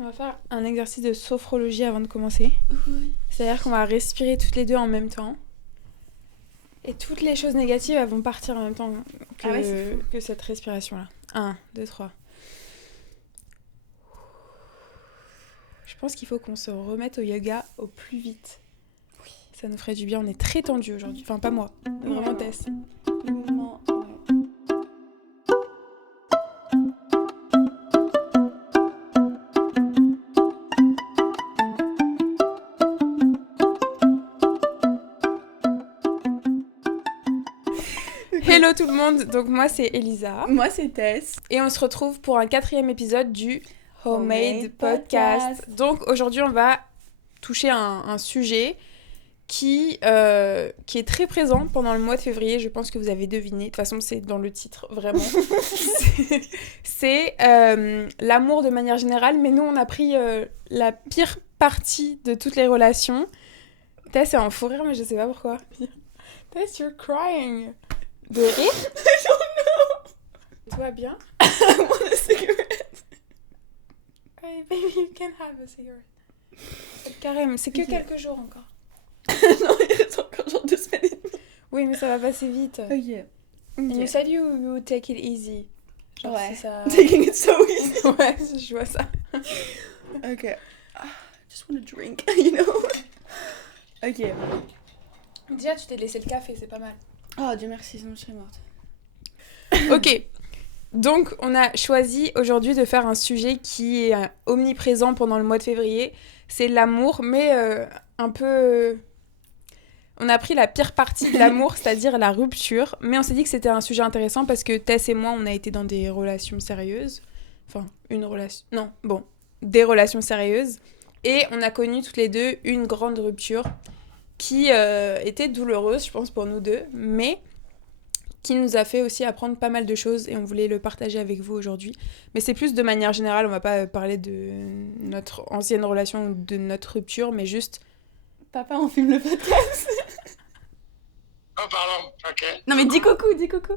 On va faire un exercice de sophrologie avant de commencer. Oui. C'est-à-dire qu'on va respirer toutes les deux en même temps. Et toutes les choses négatives, elles vont partir en même temps que cette respiration-là. 1, 2, 3. Je pense qu'il faut qu'on se remette au yoga au plus vite. Oui. Ça nous ferait du bien. On est très tendus aujourd'hui. Enfin, pas moi. Vraiment, Tess. Le mouvement, ouais. Hello tout le monde. Donc moi, c'est Elisa. Moi, c'est Tess. Et on se retrouve pour un 4e épisode du Homemade Homemade Podcast. Podcast. Donc aujourd'hui, on va toucher un sujet qui est très présent pendant le mois de février. Je pense que vous avez deviné. De toute façon, c'est dans le titre, vraiment. c'est l'amour de manière générale. Mais nous, on a pris la pire partie de toutes les relations. Tess est en fou rire, mais je sais pas pourquoi. Tess, you're crying. De rire? Tout va bien? I want a cigarette. Hey, baby, you can have a cigarette. Carrément, c'est que Ok. quelques jours encore. Non, il reste encore genre 2 semaines et demie. Oui, mais ça va passer vite. Ok. And you said you would take it easy. Genre, Ouais. si ça... Taking it so easy. Ouais, je vois ça. Ok. Just want a drink, you know. Ok. Déjà, tu t'es laissé le café, c'est pas mal. Oh, Dieu merci, sinon je serais morte. Ok. Donc, on a choisi aujourd'hui de faire un sujet qui est omniprésent pendant le mois de février. C'est l'amour, mais un peu... On a pris la pire partie de l'amour, c'est-à-dire la rupture. Mais on s'est dit que c'était un sujet intéressant parce que Tess et moi, on a été dans des relations sérieuses. Enfin, une relation... Non, bon. Des relations sérieuses. Et on a connu toutes les deux une grande rupture qui était douloureuse, je pense, pour nous deux. Mais qui nous a fait aussi apprendre pas mal de choses et on voulait le partager avec vous aujourd'hui. Mais c'est plus de manière générale, on va pas parler de notre ancienne relation ou de notre rupture, mais juste... Papa, on filme le podcast. Oh, pardon, ok. Non, mais dis coucou, dis coucou.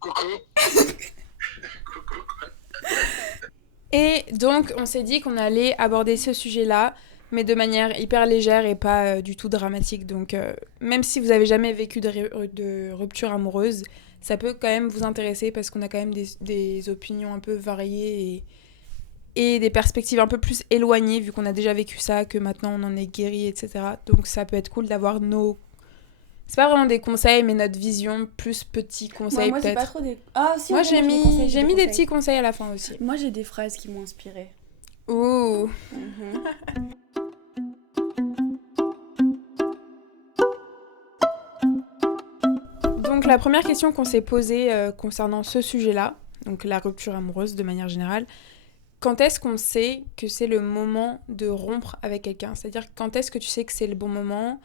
Coucou. Coucou, quoi. Et donc, on s'est dit qu'on allait aborder ce sujet-là, mais de manière hyper légère et pas du tout dramatique. Donc, même si vous avez jamais vécu de rupture amoureuse, ça peut quand même vous intéresser parce qu'on a quand même des opinions un peu variées et des perspectives un peu plus éloignées vu qu'on a déjà vécu ça, que maintenant on en est guéri, etc. Donc, ça peut être cool d'avoir nos... C'est pas vraiment des conseils, mais notre vision plus petits conseils Moi, j'ai peut-être. pas trop des... Ah, si, Moi, en vrai, j'ai des conseils, mis des conseils. petits conseils à la fin aussi. Moi, j'ai des phrases qui m'ont inspirée. Ouh. Donc la première question qu'on s'est posée concernant ce sujet-là, donc la rupture amoureuse de manière générale, quand est-ce qu'on sait que c'est le moment de rompre avec quelqu'un ? C'est-à-dire quand est-ce que tu sais que c'est le bon moment ?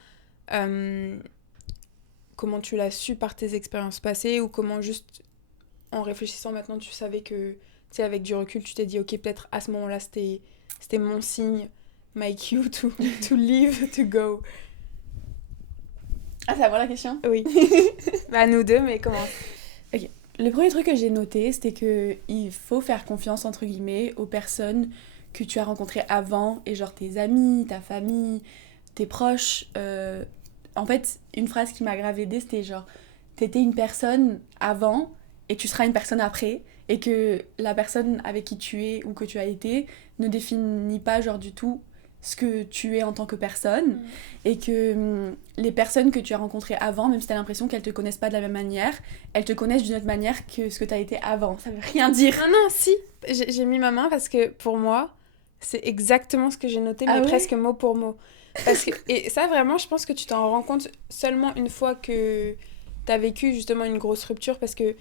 Comment tu l'as su par tes expériences passées ou comment juste en réfléchissant maintenant tu savais que, tu sais, avec du recul, tu t'es dit ok, peut-être à ce moment-là c'était mon signe, my cue to leave, to go. Ah, c'est à moi la question ? Oui. Bah nous deux, mais comment ? Le premier truc que j'ai noté, c'était que il faut faire confiance, entre guillemets, aux personnes que tu as rencontrées avant, et genre tes amis, ta famille, tes proches. En fait, une phrase qui m'a grave aidée, c'était genre, t'étais une personne avant, et tu seras une personne après, et que la personne avec qui tu es ou que tu as été ne définit pas genre du tout ce que tu es en tant que personne, et que les personnes que tu as rencontrées avant, même si tu as l'impression qu'elles te connaissent pas de la même manière, elles te connaissent d'une autre manière que ce que tu as été avant. Ça veut rien dire. Ah non, si, j'ai mis ma main parce que pour moi, c'est exactement ce que j'ai noté, mais Ah ouais presque mot pour mot. Parce que, et ça, vraiment, je pense que tu t'en rends compte seulement une fois que t'as vécu justement une grosse rupture, parce que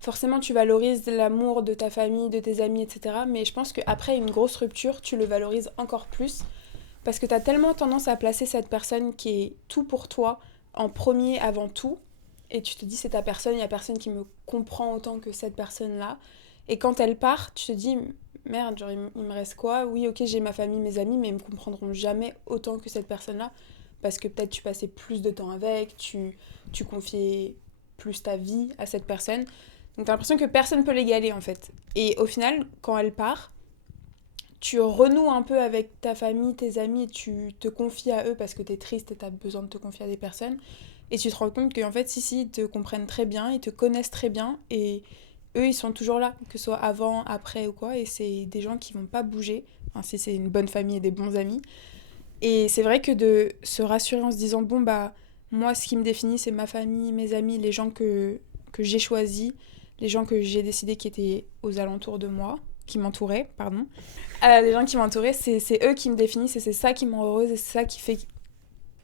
forcément, tu valorises l'amour de ta famille, de tes amis, etc. Mais je pense qu'après une grosse rupture, tu le valorises encore plus, parce que t'as tellement tendance à placer cette personne qui est tout pour toi en premier avant tout, et tu te dis c'est ta personne, il y a personne qui me comprend autant que cette personne-là. Et quand elle part, tu te dis merde, genre il me reste quoi ? Oui, ok, j'ai ma famille, mes amis, mais ils me comprendront jamais autant que cette personne-là, parce que peut-être tu passais plus de temps avec, tu confiais plus ta vie à cette personne. Donc t'as l'impression que personne peut l'égaler en fait. Et au final, quand elle part, tu renoues un peu avec ta famille, tes amis, et tu te confies à eux parce que t'es triste et t'as besoin de te confier à des personnes. Et tu te rends compte qu'en fait, si, ils te comprennent très bien, ils te connaissent très bien, et eux, ils sont toujours là, que ce soit avant, après ou quoi, et c'est des gens qui vont pas bouger, enfin, si c'est une bonne famille et des bons amis. Et c'est vrai que de se rassurer en se disant, bon, bah, moi, ce qui me définit, c'est ma famille, mes amis, les gens que j'ai choisis, les gens que j'ai décidé qui étaient aux alentours de moi, qui m'entouraient, pardon. Les gens qui m'entouraient, c'est eux qui me définissent, et c'est ça qui me rend heureuse, et c'est ça qui fait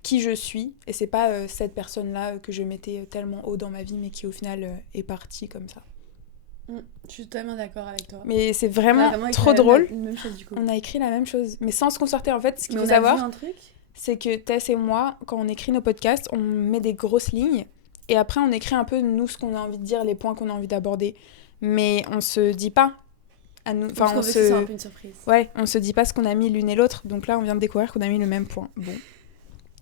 qui je suis. Et c'est pas cette personne-là que je mettais tellement haut dans ma vie, mais qui au final est partie comme ça. Je suis totalement d'accord avec toi. Mais c'est vraiment, vraiment trop drôle. La même chose, du coup. On a écrit la même chose, mais sans se concerter. En fait, ce qu'il Mais faut on a vu savoir, un truc. c'est que Tess et moi, quand on écrit nos podcasts, on met des grosses lignes, et après on écrit un peu, nous, ce qu'on a envie de dire, les points qu'on a envie d'aborder. Mais on se dit pas à nous... Enfin, on se... c'est un peu une surprise. Ouais, on se dit pas ce qu'on a mis l'une et l'autre, donc là, on vient de découvrir qu'on a mis le même point. Bon.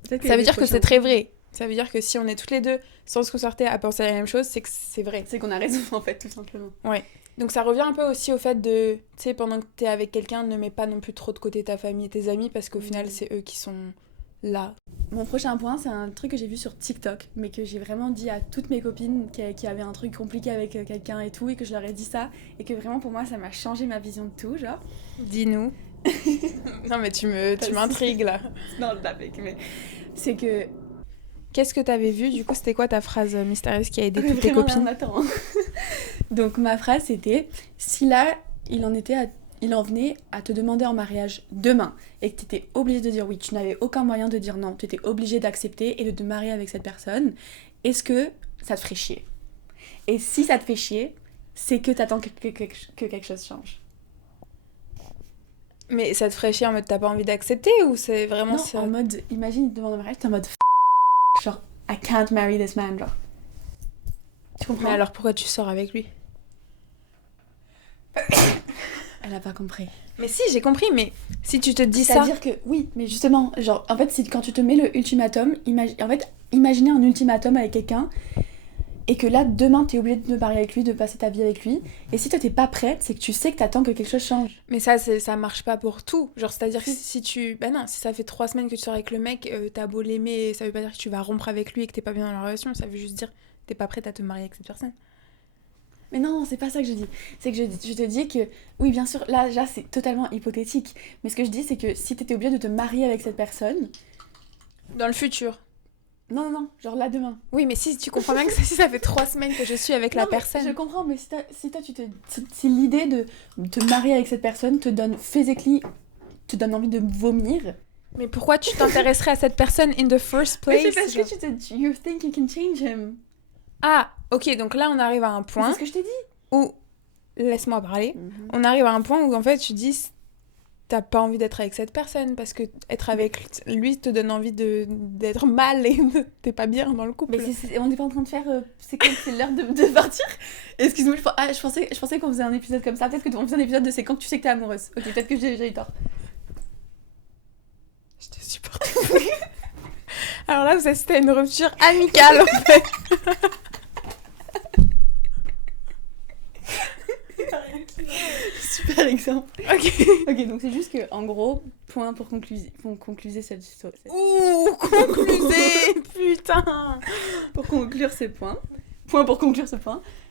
Ça veut dire que c'est très vrai. Ça veut dire que si on est toutes les deux, sans se concerter, à penser à la même chose, c'est que c'est vrai. C'est qu'on a raison, en fait, tout simplement. Ouais. Donc ça revient un peu aussi au fait de, tu sais, pendant que t'es avec quelqu'un, ne mets pas non plus trop de côté ta famille et tes amis, parce qu'au final, c'est eux qui sont là. Mon prochain point, c'est un truc que j'ai vu sur TikTok, mais que j'ai vraiment dit à toutes mes copines qui avaient un truc compliqué avec quelqu'un et tout, et que je leur ai dit ça, et que vraiment pour moi, ça m'a changé ma vision de tout, genre. Dis-nous. Non mais tu m'intrigues là. Non, mais c'est que... Qu'est-ce que t'avais vu? Du coup, c'était quoi ta phrase mystérieuse qui a aidé toutes tes Vraiment, copines? attends. Donc ma phrase c'était, si là, il en venait à te demander en mariage demain, et que t'étais obligé de dire oui, tu n'avais aucun moyen de dire non, tu étais obligé d'accepter et de te marier avec cette personne, est-ce que ça te ferait chier? Et si ça te fait chier, c'est que t'attends que quelque chose change. Mais ça te ferait chier en mode t'as pas envie d'accepter, ou c'est vraiment Non, ça? en mode, imagine, il te demande en mariage, t'es en mode genre, I can't marry this man, genre. Tu comprends? Mais alors pourquoi tu sors avec lui? Elle a pas compris. Mais si, j'ai compris, mais si tu te dis ça... C'est-à-dire que, oui, mais justement, genre, en fait, quand tu te mets le ultimatum, imaginez un ultimatum avec quelqu'un, et que là, demain, t'es obligé de te marier avec lui, de passer ta vie avec lui, et si toi, t'es pas prête, c'est que tu sais que t'attends que quelque chose change. Mais ça marche pas pour tout. Genre, c'est-à-dire que si tu... Bah non, si ça fait 3 semaines que tu sors avec le mec, t'as beau l'aimer, ça veut pas dire que tu vas rompre avec lui et que t'es pas bien dans la relation, ça veut juste dire que t'es pas prête à te marier avec cette personne. Mais non, c'est pas ça que je dis. C'est que je te dis que, oui, bien sûr, là c'est totalement hypothétique, mais ce que je dis, c'est que si t'étais obligé de te marier avec cette personne... Dans le futur. Non, genre là, demain. Oui, mais si tu comprends bien que si ça fait 3 semaines que je suis avec la personne... Je comprends, mais si toi, si l'idée de te marier avec cette personne te donne envie de vomir... Mais pourquoi tu t'intéresserais à cette personne in the first place? Mais c'est parce que you think you can change him. Ah, ok, donc là on arrive à un point... C'est ce que je t'ai dit. Où... Laisse-moi parler. On arrive à un point où en fait tu dis... T'as pas envie d'être avec cette personne parce que être avec lui te donne envie d'être mal et t'es pas bien dans le couple. Mais on n'est pas en train de faire... c'est l'heure de partir. Excuse-moi, je pensais qu'on faisait un épisode comme ça. Peut-être qu'on faisait un épisode de c'est quand tu sais que t'es amoureuse. Ok, peut-être que j'ai eu tort. Je te supporte. Alors là, vous assistez à une rupture amicale en fait. Super exemple. Ok, donc c'est juste que, en gros, point pour concluser cette histoire. Ouh, conclusez, putain. Pour conclure ce point,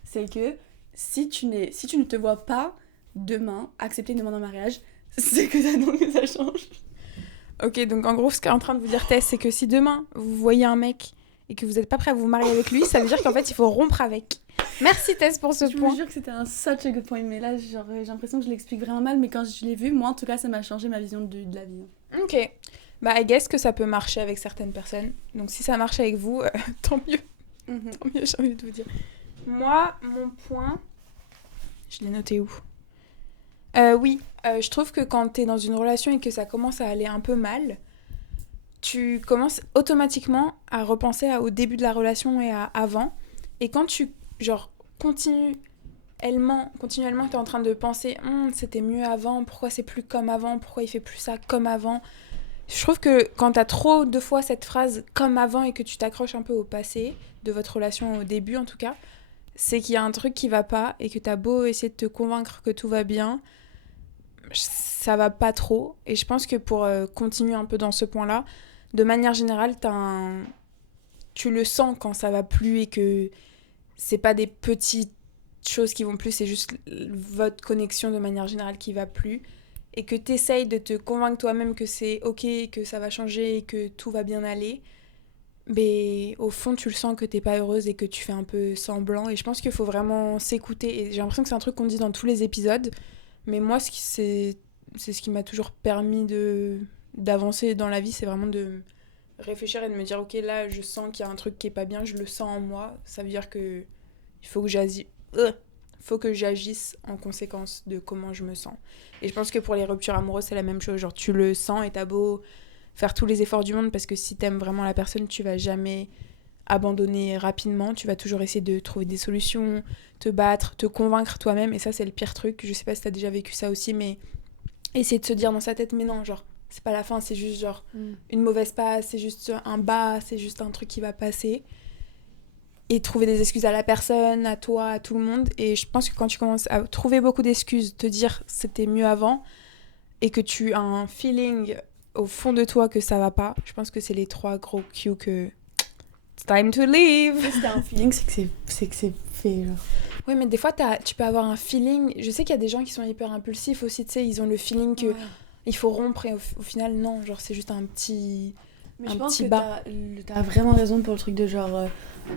c'est que si tu ne te vois pas demain accepter une demande en mariage, c'est que t'attends que ça change. Ok, donc en gros, ce qu'est en train de vous dire Tess, c'est que si demain vous voyez un mec et que vous n'êtes pas prêt à vous marier avec lui, ça veut dire qu'en fait il faut rompre avec. Merci Tess pour ce point. Je me jure que c'était un such a good point, mais là j'ai l'impression que je l'explique vraiment mal, mais quand je l'ai vu, moi en tout cas ça m'a changé ma vision de la vie. Ok, bah I guess que ça peut marcher avec certaines personnes, donc si ça marche avec vous, tant mieux. Tant mieux, j'ai envie de vous dire. Moi, mon point, je l'ai noté où? Oui, je trouve que quand t'es dans une relation et que ça commence à aller un peu mal, tu commences automatiquement à repenser au début de la relation et à avant. Et quand tu, genre, continuellement t'es en train de penser c'était mieux avant, pourquoi c'est plus comme avant, pourquoi il fait plus ça comme avant. Je trouve que quand t'as trop de fois cette phrase comme avant et que tu t'accroches un peu au passé de votre relation, au début en tout cas, c'est qu'il y a un truc qui va pas et que t'as beau essayer de te convaincre que tout va bien, ça va pas trop. Et je pense que pour continuer un peu dans ce point-là, de manière générale, tu le sens quand ça va plus et que c'est pas des petites choses qui vont plus, c'est juste votre connexion de manière générale qui va plus. Et que t'essayes de te convaincre toi-même que c'est ok, que ça va changer et que tout va bien aller. Mais au fond, tu le sens que t'es pas heureuse et que tu fais un peu semblant. Et je pense qu'il faut vraiment s'écouter. Et j'ai l'impression que c'est un truc qu'on dit dans tous les épisodes. Mais moi, c'est ce qui m'a toujours permis d'avancer dans la vie. C'est vraiment de réfléchir et de me dire, ok, là, je sens qu'il y a un truc qui est pas bien. Je le sens en moi. Ça veut dire que il faut que j'agisse en conséquence de comment je me sens. Et je pense que pour les ruptures amoureuses, c'est la même chose. Genre, tu le sens et t'as beau faire tous les efforts du monde parce que si t'aimes vraiment la personne, tu vas jamais abandonner rapidement. Tu vas toujours essayer de trouver des solutions, te battre, te convaincre toi-même. Et ça, c'est le pire truc. Je sais pas si t'as déjà vécu ça aussi, mais essayer de se dire dans sa tête, mais non, genre, c'est pas la fin, c'est juste genre une mauvaise passe, c'est juste un bas, c'est juste un truc qui va passer. Et trouver des excuses à la personne, à toi, à tout le monde. Et je pense que quand tu commences à trouver beaucoup d'excuses, te dire c'était mieux avant, et que tu as un feeling au fond de toi que ça va pas, je pense que c'est les 3 gros cues que it's time to leave. Si t'as un feeling, c'est que c'est fait, genre. Oui, mais des fois, tu peux avoir un feeling. Je sais qu'il y a des gens qui sont hyper impulsifs aussi, tu sais, ils ont le feeling que il faut rompre, et au final, non, genre, c'est juste un petit. Mais je pense que t'as vraiment raison pour le truc de genre.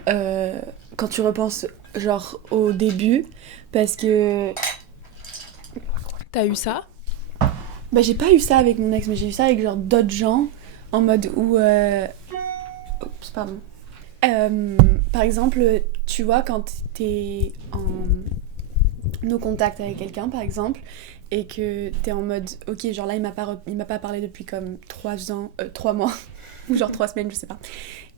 Quand tu repenses, genre, au début, parce que. T'as eu ça? Bah, j'ai pas eu ça avec mon ex, mais j'ai eu ça avec genre d'autres gens, en mode où. Oups, pardon. Par exemple, tu vois, quand t'es en no contact avec quelqu'un, par exemple, et que t'es en mode, ok, genre là, il m'a pas parlé depuis comme 3 mois, ou genre 3 semaines, je sais pas.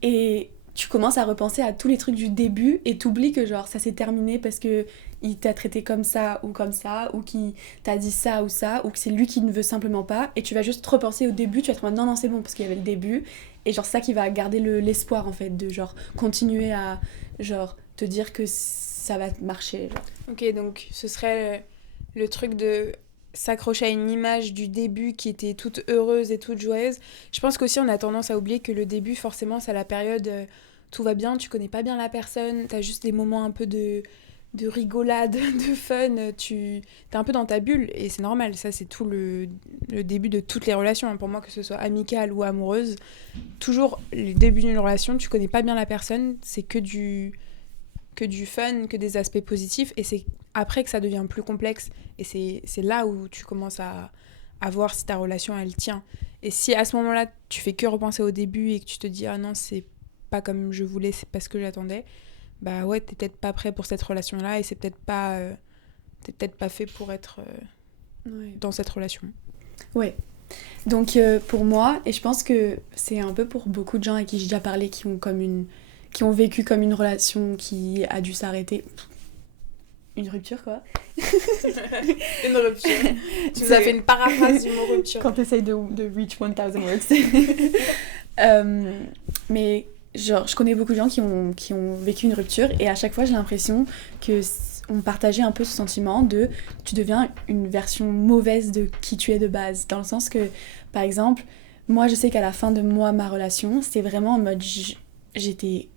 Et tu commences à repenser à tous les trucs du début et t'oublies que genre ça s'est terminé parce que il t'a traité comme ça, ou qu'il t'a dit ça, ou que c'est lui qui ne veut simplement pas, et tu vas juste repenser au début, tu vas te dire non, c'est bon, parce qu'il y avait le début, et genre ça qui va garder l'espoir en fait, de genre continuer à genre te dire que ça va marcher. Genre. Ok, donc ce serait le truc de s'accrocher à une image du début qui était toute heureuse et toute joyeuse. Je pense qu'aussi on a tendance à oublier que le début, forcément, c'est la période tout va bien, tu connais pas bien la personne, t'as juste des moments un peu de rigolade, de fun, t'es un peu dans ta bulle, et c'est normal, ça c'est tout le début de toutes les relations, pour moi, que ce soit amicale ou amoureuse. Toujours, le début d'une relation, tu connais pas bien la personne, c'est que du fun, que des aspects positifs, et c'est après que ça devient plus complexe, et c'est là où tu commences à voir si ta relation elle tient. Et si à ce moment-là tu fais que repenser au début et que tu te dis ah non, c'est pas comme je voulais, c'est pas ce que j'attendais, bah ouais, t'es peut-être pas prêt pour cette relation-là, et c'est peut-être pas t'es peut-être pas fait pour être dans cette relation. Ouais. Donc pour moi, et je pense que c'est un peu pour beaucoup de gens à qui j'ai déjà parlé, qui ont vécu comme une relation qui a dû s'arrêter. Une rupture, quoi. Une rupture. Tu nous as fait une paraphrase du mot rupture. Quand t'essayes de reach 1000 words. Mais genre, je connais beaucoup de gens qui ont vécu une rupture, et à chaque fois, j'ai l'impression que on partageait un peu ce sentiment de tu deviens une version mauvaise de qui tu es de base. Dans le sens que, par exemple, moi, je sais qu'à la fin de ma relation, c'était vraiment en mode... J'étais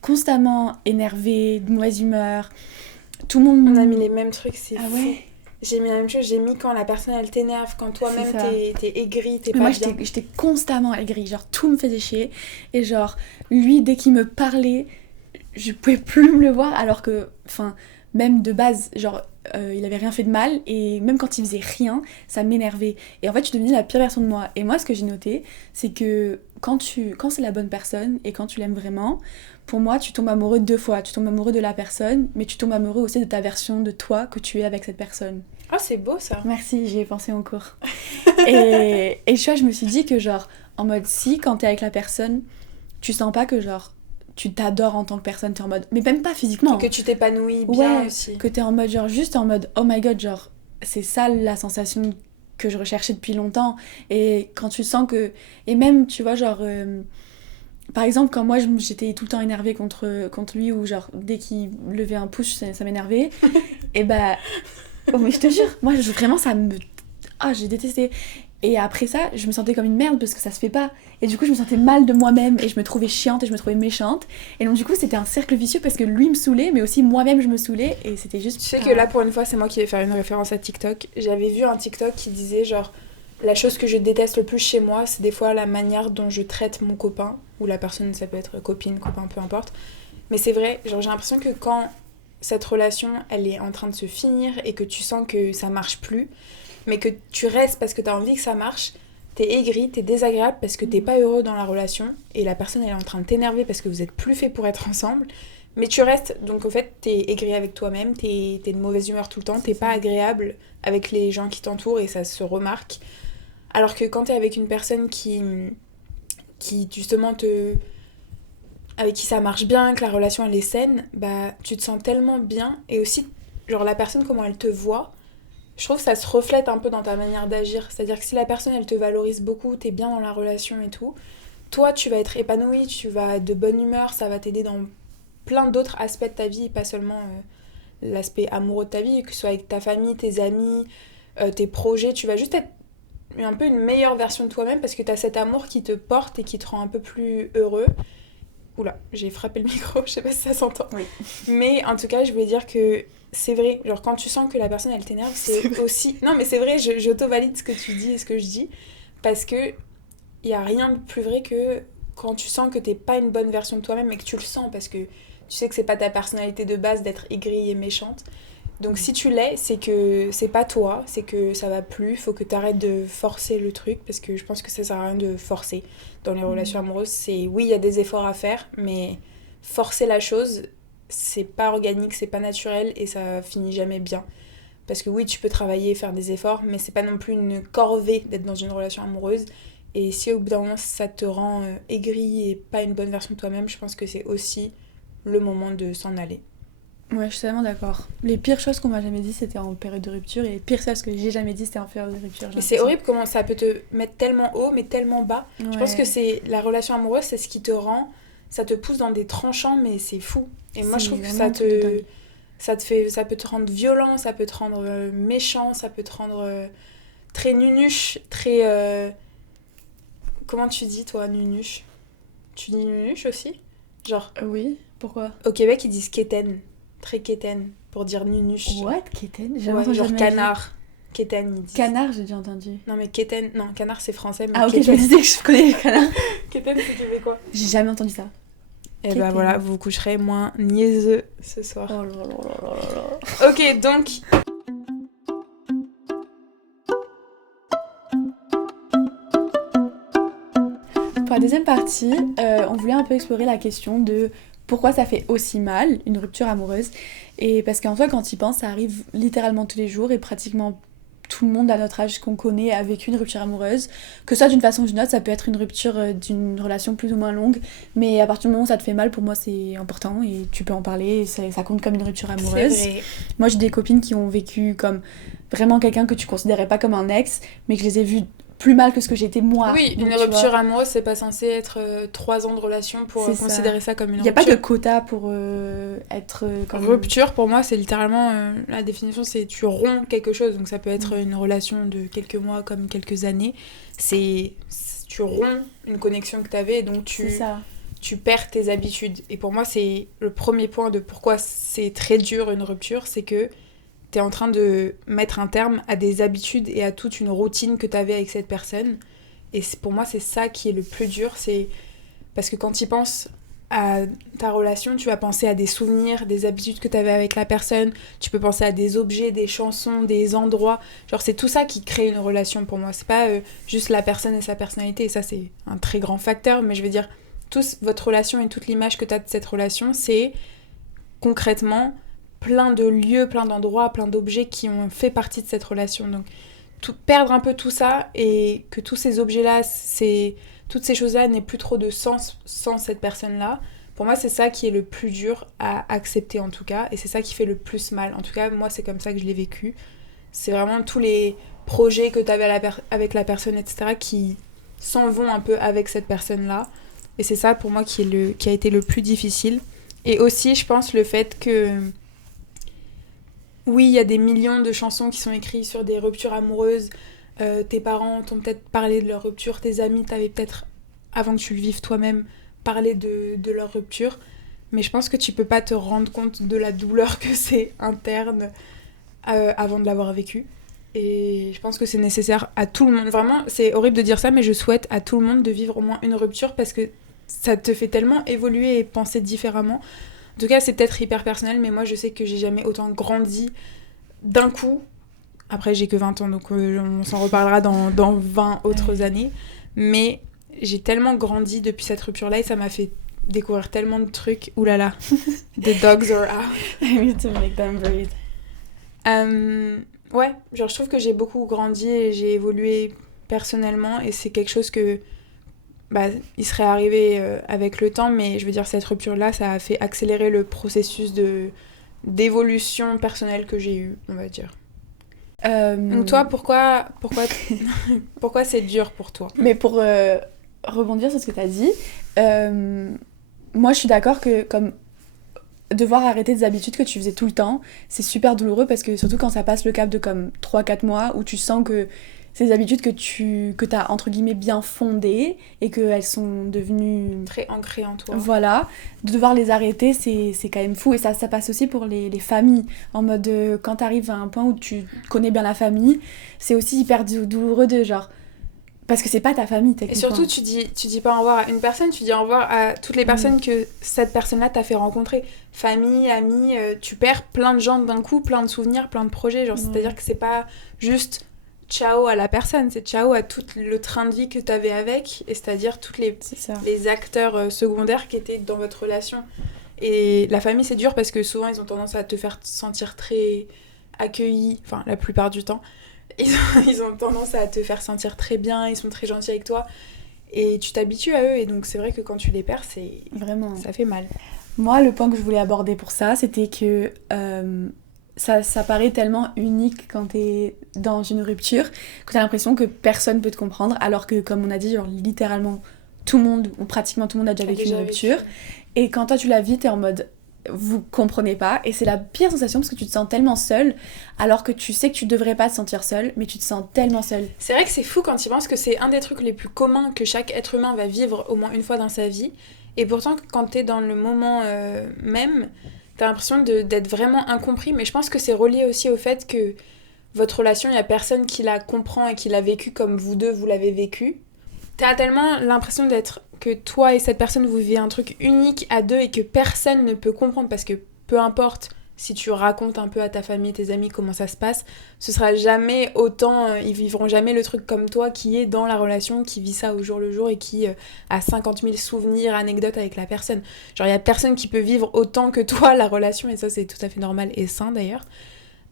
constamment énervée, de mauvaise humeur. Tout le monde... On a mis les mêmes trucs, c'est fou. Ouais. J'ai mis la même chose, j'ai mis quand la personne elle t'énerve, quand toi-même t'es aigrie, t'es pas moi, bien. Moi j'étais constamment aigrie, genre tout me faisait chier. Et genre, lui, dès qu'il me parlait, je pouvais plus me le voir, alors que, enfin, même de base, genre, il avait rien fait de mal, et même quand il faisait rien, ça m'énervait. Et en fait, je devenais la pire version de moi. Et moi, ce que j'ai noté, c'est que quand c'est la bonne personne, et quand tu l'aimes vraiment, pour moi, tu tombes amoureux 2 fois. Tu tombes amoureux de la personne, mais tu tombes amoureux aussi de ta version de toi que tu es avec cette personne. Ah, c'est beau ça. Merci, j'y ai pensé en cours. et tu vois, je me suis dit que genre, en mode si, quand t'es avec la personne, tu sens pas que genre, tu t'adores en tant que personne, t'es en mode... Mais même pas physiquement. Que tu t'épanouis bien aussi. Que t'es en mode genre, juste en mode, oh my god, genre, c'est ça la sensation que je recherchais depuis longtemps. Et quand tu sens que... Et même, tu vois, genre... Par exemple, quand moi j'étais tout le temps énervée contre lui, ou genre dès qu'il levait un pouce, ça m'énervait. Et bah, oh mais je te jure, moi vraiment ça me Ah, j'ai détesté. Et après ça, je me sentais comme une merde parce que ça se fait pas. Et du coup, je me sentais mal de moi-même et je me trouvais chiante et je me trouvais méchante. Et donc, du coup, c'était un cercle vicieux parce que lui me saoulait, mais aussi moi-même je me saoulais et c'était juste. Tu sais que là, pour une fois, c'est moi qui vais faire une référence à TikTok. J'avais vu un TikTok qui disait genre, la chose que je déteste le plus chez moi, c'est des fois la manière dont je traite mon copain, ou la personne, ça peut être copine, copain, peu importe. Mais c'est vrai, genre j'ai l'impression que quand cette relation, elle est en train de se finir et que tu sens que ça marche plus, mais que tu restes parce que t'as envie que ça marche, t'es aigri, t'es désagréable parce que t'es pas heureux dans la relation et la personne elle est en train de t'énerver parce que vous êtes plus fait pour être ensemble, mais tu restes, donc au fait t'es aigri avec toi-même, t'es de mauvaise humeur tout le temps, t'es pas agréable avec les gens qui t'entourent et ça se remarque. Alors que quand t'es avec une personne qui justement avec qui ça marche bien, que la relation elle est saine, bah tu te sens tellement bien et aussi genre la personne comment elle te voit, je trouve que ça se reflète un peu dans ta manière d'agir. C'est-à-dire que si la personne elle te valorise beaucoup, t'es bien dans la relation et tout, toi tu vas être épanoui, tu vas être de bonne humeur, ça va t'aider dans plein d'autres aspects de ta vie, pas seulement l'aspect amoureux de ta vie, que ce soit avec ta famille, tes amis, tes projets, tu vas juste être un peu une meilleure version de toi-même parce que t'as cet amour qui te porte et qui te rend un peu plus heureux. Oula, j'ai frappé le micro, je sais pas si ça s'entend. Oui. Mais en tout cas, je voulais dire que c'est vrai, genre quand tu sens que la personne elle t'énerve, c'est aussi. Non, mais c'est vrai, j'auto-valide ce que tu dis et ce que je dis. Parce que il y a rien de plus vrai que quand tu sens que t'es pas une bonne version de toi-même et que tu le sens parce que tu sais que c'est pas ta personnalité de base d'être aigrie et méchante. Donc si tu l'es, c'est que c'est pas toi, c'est que ça va plus, faut que t'arrêtes de forcer le truc parce que je pense que ça sert à rien de forcer dans les relations amoureuses. C'est oui, il y a des efforts à faire, mais forcer la chose, c'est pas organique, c'est pas naturel et ça finit jamais bien. Parce que oui, tu peux travailler, faire des efforts, mais c'est pas non plus une corvée d'être dans une relation amoureuse. Et si au bout d'un moment ça te rend aigri et pas une bonne version de toi-même, je pense que c'est aussi le moment de s'en aller. Ouais, je suis tellement d'accord. Les pires choses qu'on m'a jamais dit, c'était en période de rupture. Et les pires choses que j'ai jamais dit, c'était en période de rupture. Mais c'est horrible comment ça peut te mettre tellement haut, mais tellement bas. Ouais. Je pense que c'est la relation amoureuse, c'est ce qui te rend... Ça te pousse dans des tranchants, mais c'est fou. Et moi, je trouve que ça peut te rendre violent, ça peut te rendre méchant, ça peut te rendre très nunuche, très... Comment tu dis, toi, nunuche? Tu dis nunuche aussi? Genre, Oui, pourquoi? au Québec, ils disent quétaine. Très quétaine, pour dire nunuche. What? Quétaine? Ouais, genre canard. Quétaine, ils disent. Canard, j'ai déjà entendu. Non, mais quétaine... Non, canard, c'est français, mais Ah, ok, quétaine... je me disais que je connais les canards. Quétaine, c'est québécois. J'ai jamais entendu ça. Et bah voilà, vous vous coucherez moins niaiseux ce soir. Oh là là là là là. Ok, donc... Pour la deuxième partie, on voulait un peu explorer la question de pourquoi ça fait aussi mal, une rupture amoureuse. Et parce qu'en soi, quand tu y penses, ça arrive littéralement tous les jours et pratiquement tout le monde à notre âge qu'on connaît a vécu une rupture amoureuse. Que ce soit d'une façon ou d'une autre, ça peut être une rupture d'une relation plus ou moins longue. Mais à partir du moment où ça te fait mal, pour moi, c'est important et tu peux en parler. Et ça compte comme une rupture amoureuse. C'est vrai. Moi, j'ai des copines qui ont vécu comme vraiment quelqu'un que tu considérais pas comme un ex, mais que je les ai vues plus mal que ce que j'étais moi. Oui, Donc, une tu rupture vois, amoureuse, c'est pas censé être 3 ans de relation pour C'est ça. considérer ça comme une il n'y a rupture. pas de quota pour être comme... Rupture, pour moi, c'est littéralement... la définition, c'est tu romps quelque chose. Donc ça peut être une relation de quelques mois comme quelques années. Tu romps une connexion que tu avais et donc C'est ça. tu perds tes habitudes. Et pour moi, c'est le premier point de pourquoi c'est très dur une rupture, c'est que t'es en train de mettre un terme à des habitudes et à toute une routine que t'avais avec cette personne. Et pour moi, c'est ça qui est le plus dur. C'est parce que quand tu penses à ta relation, tu vas penser à des souvenirs, des habitudes que t'avais avec la personne. Tu peux penser à des objets, des chansons, des endroits. Genre, c'est tout ça qui crée une relation pour moi. C'est pas juste la personne et sa personnalité. Et ça, c'est un très grand facteur. Mais je veux dire, votre relation et toute l'image que t'as de cette relation, c'est concrètement plein de lieux, plein d'endroits, plein d'objets qui ont fait partie de cette relation. Donc, perdre un peu tout ça et que tous ces objets-là, toutes ces choses-là n'aient plus trop de sens sans cette personne-là, pour moi, c'est ça qui est le plus dur à accepter en tout cas, et c'est ça qui fait le plus mal. En tout cas, moi, c'est comme ça que je l'ai vécu. C'est vraiment tous les projets que tu avais avec la personne, etc., qui s'en vont un peu avec cette personne-là. Et c'est ça, pour moi, qui a été le plus difficile. Et aussi, je pense, le fait que... Oui, il y a des millions de chansons qui sont écrites sur des ruptures amoureuses tes parents t'ont peut-être parlé de leur rupture, tes amis t'avaient peut-être, avant que tu le vives toi-même, parlé de leur rupture. Mais je pense que tu peux pas te rendre compte de la douleur que c'est interne avant de l'avoir vécu. Et je pense que c'est nécessaire à tout le monde. Vraiment, c'est horrible de dire ça, mais je souhaite à tout le monde de vivre au moins une rupture parce que ça te fait tellement évoluer et penser différemment. En tout cas, c'est peut-être hyper personnel, mais moi, je sais que j'ai jamais autant grandi d'un coup. Après, j'ai que 20 ans, donc on s'en reparlera dans 20 autres années. Mais j'ai tellement grandi depuis cette rupture-là et ça m'a fait découvrir tellement de trucs. Ouh là là, the dogs are out. I need to make them breathe. Ouais, genre je trouve que j'ai beaucoup grandi et j'ai évolué personnellement et c'est quelque chose que il serait arrivé avec le temps, mais je veux dire cette rupture-là, ça a fait accélérer le processus d'évolution personnelle que j'ai eu, on va dire. Donc toi, pourquoi c'est dur pour toi? Mais pour rebondir sur ce que tu as dit, moi je suis d'accord que comme devoir arrêter des habitudes que tu faisais tout le temps, c'est super douloureux parce que surtout quand ça passe le cap de comme 3-4 mois où tu sens que ces habitudes que t'as entre guillemets bien fondées et qu'elles sont devenues très ancrées en toi. Voilà, de devoir les arrêter, c'est quand même fou. Et ça passe aussi pour les familles. En mode, quand t'arrives à un point où tu connais bien la famille, c'est aussi hyper douloureux de genre... Parce que c'est pas ta famille, techniquement. Et surtout, tu dis pas au revoir à une personne, tu dis au revoir à toutes les personnes que cette personne-là t'a fait rencontrer. Famille, amis, tu perds plein de gens d'un coup, plein de souvenirs, plein de projets. Genre, c'est-à-dire que c'est pas juste ciao à la personne, c'est ciao à tout le train de vie que t'avais avec, et c'est-à-dire tous les acteurs secondaires qui étaient dans votre relation. Et la famille, c'est dur parce que souvent, ils ont tendance à te faire sentir très accueilli, enfin, la plupart du temps. Ils ont tendance à te faire sentir très bien, ils sont très gentils avec toi et tu t'habitues à eux et donc c'est vrai que quand tu les perds, vraiment ça fait mal. Moi, le point que je voulais aborder pour ça, c'était que ça paraît tellement unique quand t'es dans une rupture que t'as l'impression que personne peut te comprendre alors que comme on a dit, genre littéralement tout le monde ou pratiquement tout le monde a déjà vécu une rupture et quand toi tu la vis, t'es en mode vous comprenez pas et c'est la pire sensation parce que tu te sens tellement seule alors que tu sais que tu devrais pas te sentir seule mais tu te sens tellement seule. C'est vrai que c'est fou quand tu penses que c'est un des trucs les plus communs que chaque être humain va vivre au moins une fois dans sa vie et pourtant quand t'es dans le moment même t'as l'impression d'être vraiment incompris, mais je pense que c'est relié aussi au fait que votre relation, il y a personne qui la comprend et qui l'a vécue comme vous deux vous l'avez vécue. T'as tellement l'impression d'être que toi et cette personne vous vivez un truc unique à deux et que personne ne peut comprendre parce que peu importe si tu racontes un peu à ta famille, tes amis comment ça se passe, ce sera jamais autant, ils vivront jamais le truc comme toi qui est dans la relation, qui vit ça au jour le jour et qui a 50 000 souvenirs, anecdotes avec la personne. Genre il y a personne qui peut vivre autant que toi la relation et ça c'est tout à fait normal et sain d'ailleurs.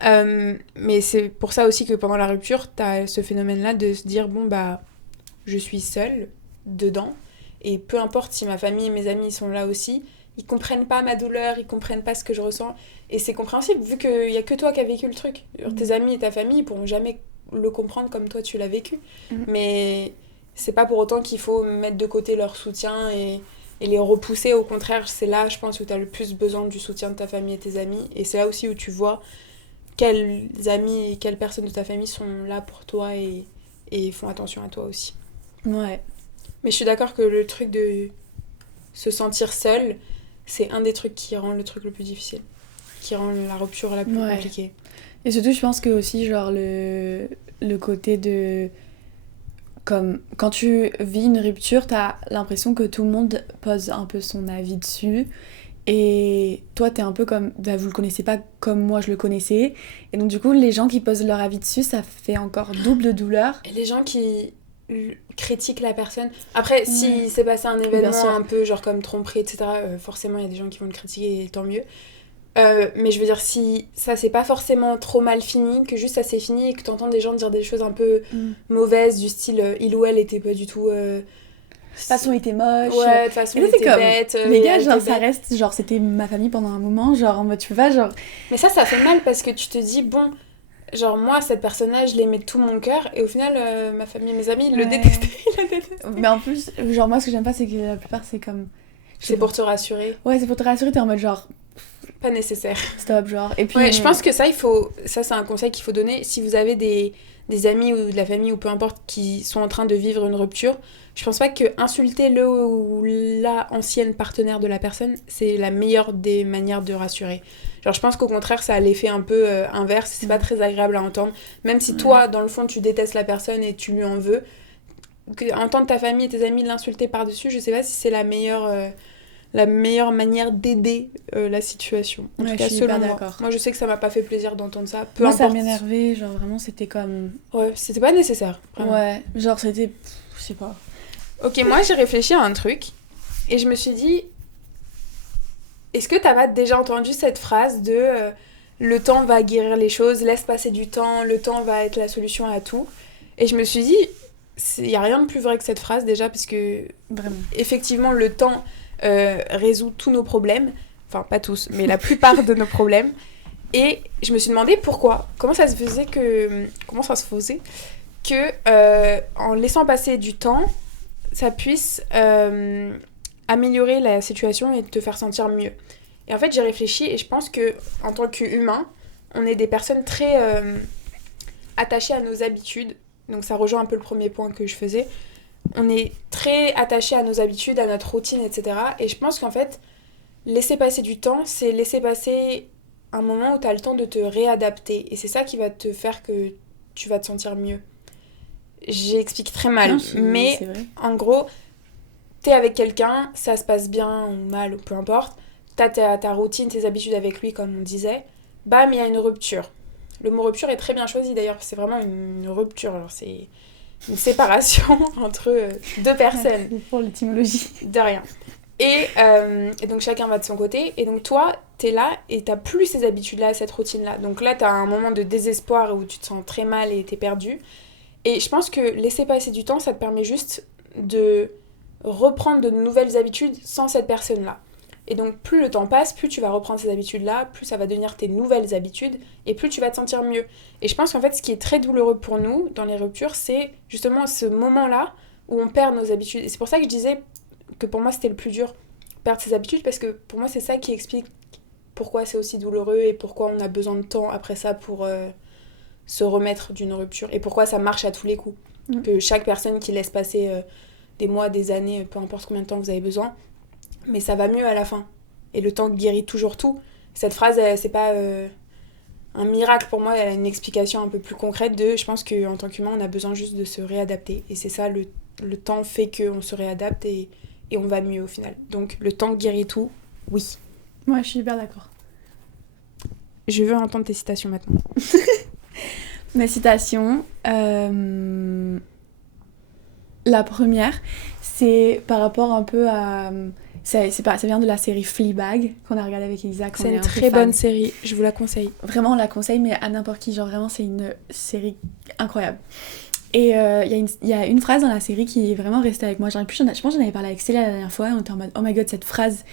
Mais c'est pour ça aussi que pendant la rupture, t'as ce phénomène-là de se dire bon bah je suis seule dedans et peu importe si ma famille et mes amis sont là aussi, ils comprennent pas ma douleur, ils comprennent pas ce que je ressens et c'est compréhensible vu qu'il y a que toi qui as vécu le truc. Tes amis et ta famille ils pourront jamais le comprendre comme toi tu l'as vécu, mais c'est pas pour autant qu'il faut mettre de côté leur soutien et les repousser. Au contraire, c'est là je pense où tu as le plus besoin du soutien de ta famille et tes amis et c'est là aussi où tu vois quels amis et quelles personnes de ta famille sont là pour toi et font attention à toi aussi. Ouais. Mais je suis d'accord que le truc de se sentir seul, c'est un des trucs qui rend le truc le plus difficile. Qui rend la rupture la plus compliquée. Et surtout, je pense que aussi, genre, le côté de... Comme, quand tu vis une rupture, t'as l'impression que tout le monde pose un peu son avis dessus. Et toi, t'es un peu comme... Bah, vous le connaissez pas comme moi, je le connaissais. Et donc, du coup, les gens qui posent leur avis dessus, ça fait encore double douleur. Et les gens qui critiquent la personne. Après, si c'est passé un événement un peu genre comme tromperie, etc., forcément, il y a des gens qui vont le critiquer et tant mieux. Mais je veux dire, si ça c'est pas forcément trop mal fini, que juste ça s'est fini et que t'entends des gens dire des choses un peu mauvaises, du style il ou elle était pas du tout... De toute façon, il était moche. Ouais, de toute façon, il était comme, bête. Les gars, genre, ça reste... Genre, c'était ma famille pendant un moment, genre, en mode, tu vois, genre... Mais ça fait mal parce que tu te dis, bon... Genre moi, cette personne-là, je l'aimais de tout mon cœur et au final, ma famille et mes amis, ils le détestaient, ils la détestaient. Mais en plus, genre moi, ce que j'aime pas, c'est que la plupart, c'est comme... C'est pour te rassurer. Ouais, c'est pour te rassurer, t'es en mode genre... Pas nécessaire. Stop, genre. Et puis... Ouais, je pense que ça, c'est un conseil qu'il faut donner. Si vous avez des des amis ou de la famille ou peu importe qui sont en train de vivre une rupture, je pense pas que insulter le ou la ancienne partenaire de la personne, c'est la meilleure des manières de rassurer. Genre, je pense qu'au contraire, ça a l'effet un peu inverse, c'est pas très agréable à entendre. Même si toi, dans le fond, tu détestes la personne et tu lui en veux, entendre ta famille et tes amis l'insulter par-dessus, je sais pas si c'est la meilleure manière d'aider la situation. En tout cas, je suis selon hyper moi. d'accord. Moi, je sais que ça m'a pas fait plaisir d'entendre ça. Peu Moi, importe. ça m'énervait, genre vraiment, c'était comme... Ouais, c'était pas nécessaire. Vraiment. Ouais, genre c'était... Je sais pas. Ok, moi, j'ai réfléchi à un truc et je me suis dit, est-ce que t'as pas déjà entendu cette phrase de le temps va guérir les choses, laisse passer du temps, le temps va être la solution à tout. Et je me suis dit, il y a rien de plus vrai que cette phrase déjà, parce que Vraiment. effectivement, le temps résout tous nos problèmes. Enfin, pas tous, mais la plupart de nos problèmes. Et je me suis demandé pourquoi. Comment ça se faisait que en laissant passer du temps, ça puisse améliorer la situation et te faire sentir mieux. Et en fait, j'ai réfléchi et je pense que en tant qu'humain, on est des personnes très attachées à nos habitudes. Donc ça rejoint un peu le premier point que je faisais. On est très attachés à nos habitudes, à notre routine, etc. Et je pense qu'en fait, laisser passer du temps, c'est laisser passer un moment où tu as le temps de te réadapter. Et c'est ça qui va te faire que tu vas te sentir mieux. J'explique très mal, Non, mais c'est vrai. en gros, t'es avec quelqu'un, ça se passe bien ou mal, ou peu importe, t'as ta routine, tes habitudes avec lui, comme on disait, bam, il y a une rupture. Le mot rupture est très bien choisi d'ailleurs, c'est vraiment une rupture, alors c'est une séparation entre deux personnes. Pour l'étymologie. De rien. Et donc chacun va de son côté, et donc toi, t'es là et t'as plus ces habitudes-là, cette routine-là. Donc là, t'as un moment de désespoir où tu te sens très mal et t'es perdu. Et je pense que laisser passer du temps, ça te permet juste de reprendre de nouvelles habitudes sans cette personne-là. Et donc plus le temps passe, plus tu vas reprendre ces habitudes-là, plus ça va devenir tes nouvelles habitudes, et plus tu vas te sentir mieux. Et je pense qu'en fait, ce qui est très douloureux pour nous dans les ruptures, c'est justement ce moment-là où on perd nos habitudes. Et c'est pour ça que je disais que pour moi, c'était le plus dur, perdre ses habitudes, parce que pour moi, c'est ça qui explique pourquoi c'est aussi douloureux et pourquoi on a besoin de temps après ça pour se remettre d'une rupture, et pourquoi ça marche à tous les coups. Que chaque personne qui laisse passer des mois, des années, peu importe combien de temps vous avez besoin, mais ça va mieux à la fin. Et le temps guérit toujours tout. Cette phrase, c'est pas un miracle pour moi, elle a une explication un peu plus concrète de, je pense qu'en tant qu'humain, on a besoin juste de se réadapter. Et c'est ça, le temps fait qu'on se réadapte et on va mieux au final. Donc le temps guérit tout, oui. Ouais, je suis hyper d'accord. Je veux entendre tes citations maintenant. Mes citations, la première, c'est par rapport un peu à... ça vient de la série Fleabag qu'on a regardé avec Elisa. C'est une très bonne série, je vous la conseille. Vraiment, on la conseille, mais à n'importe qui. Genre, vraiment, c'est une série incroyable. Et il y a une phrase dans la série qui est vraiment restée avec moi. Je pense que j'en avais parlé avec Célia la dernière fois. On était en mode, oh my god, cette phrase,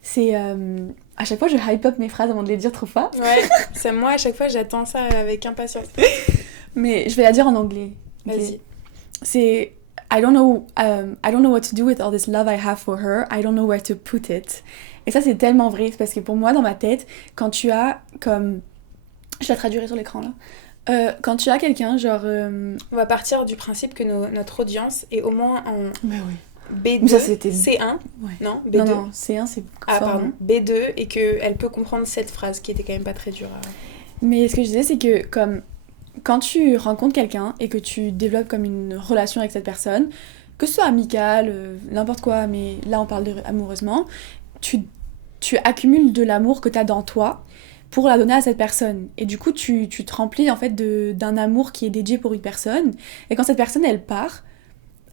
c'est... à chaque fois, je hype up mes phrases avant de les dire trop fort. Ouais, c'est moi, à chaque fois, j'attends ça avec impatience. Mais je vais la dire en anglais. Vas-y. Okay. C'est... I don't know what to do with all this love I have for her. I don't know where to put it. Et ça, c'est tellement vrai. Parce que pour moi, dans ma tête, quand tu as comme... Je la traduirai sur l'écran, là. Quand tu as quelqu'un, genre... On va partir du principe que notre audience est au moins en Mais oui. B2, Mais ça, c'était... C1, Ouais. non B2. Non, C1, c'est Ah, fort, pardon, hein. B2, et qu'elle peut comprendre cette phrase qui était quand même pas très dure à... Mais ce que je disais, c'est que comme quand tu rencontres quelqu'un et que tu développes comme une relation avec cette personne, que ce soit amicale, n'importe quoi, mais là on parle de amoureusement, tu accumules de l'amour que tu as dans toi pour la donner à cette personne. Et du coup, tu te remplis en fait d'un amour qui est dédié pour une personne. Et quand cette personne, elle part,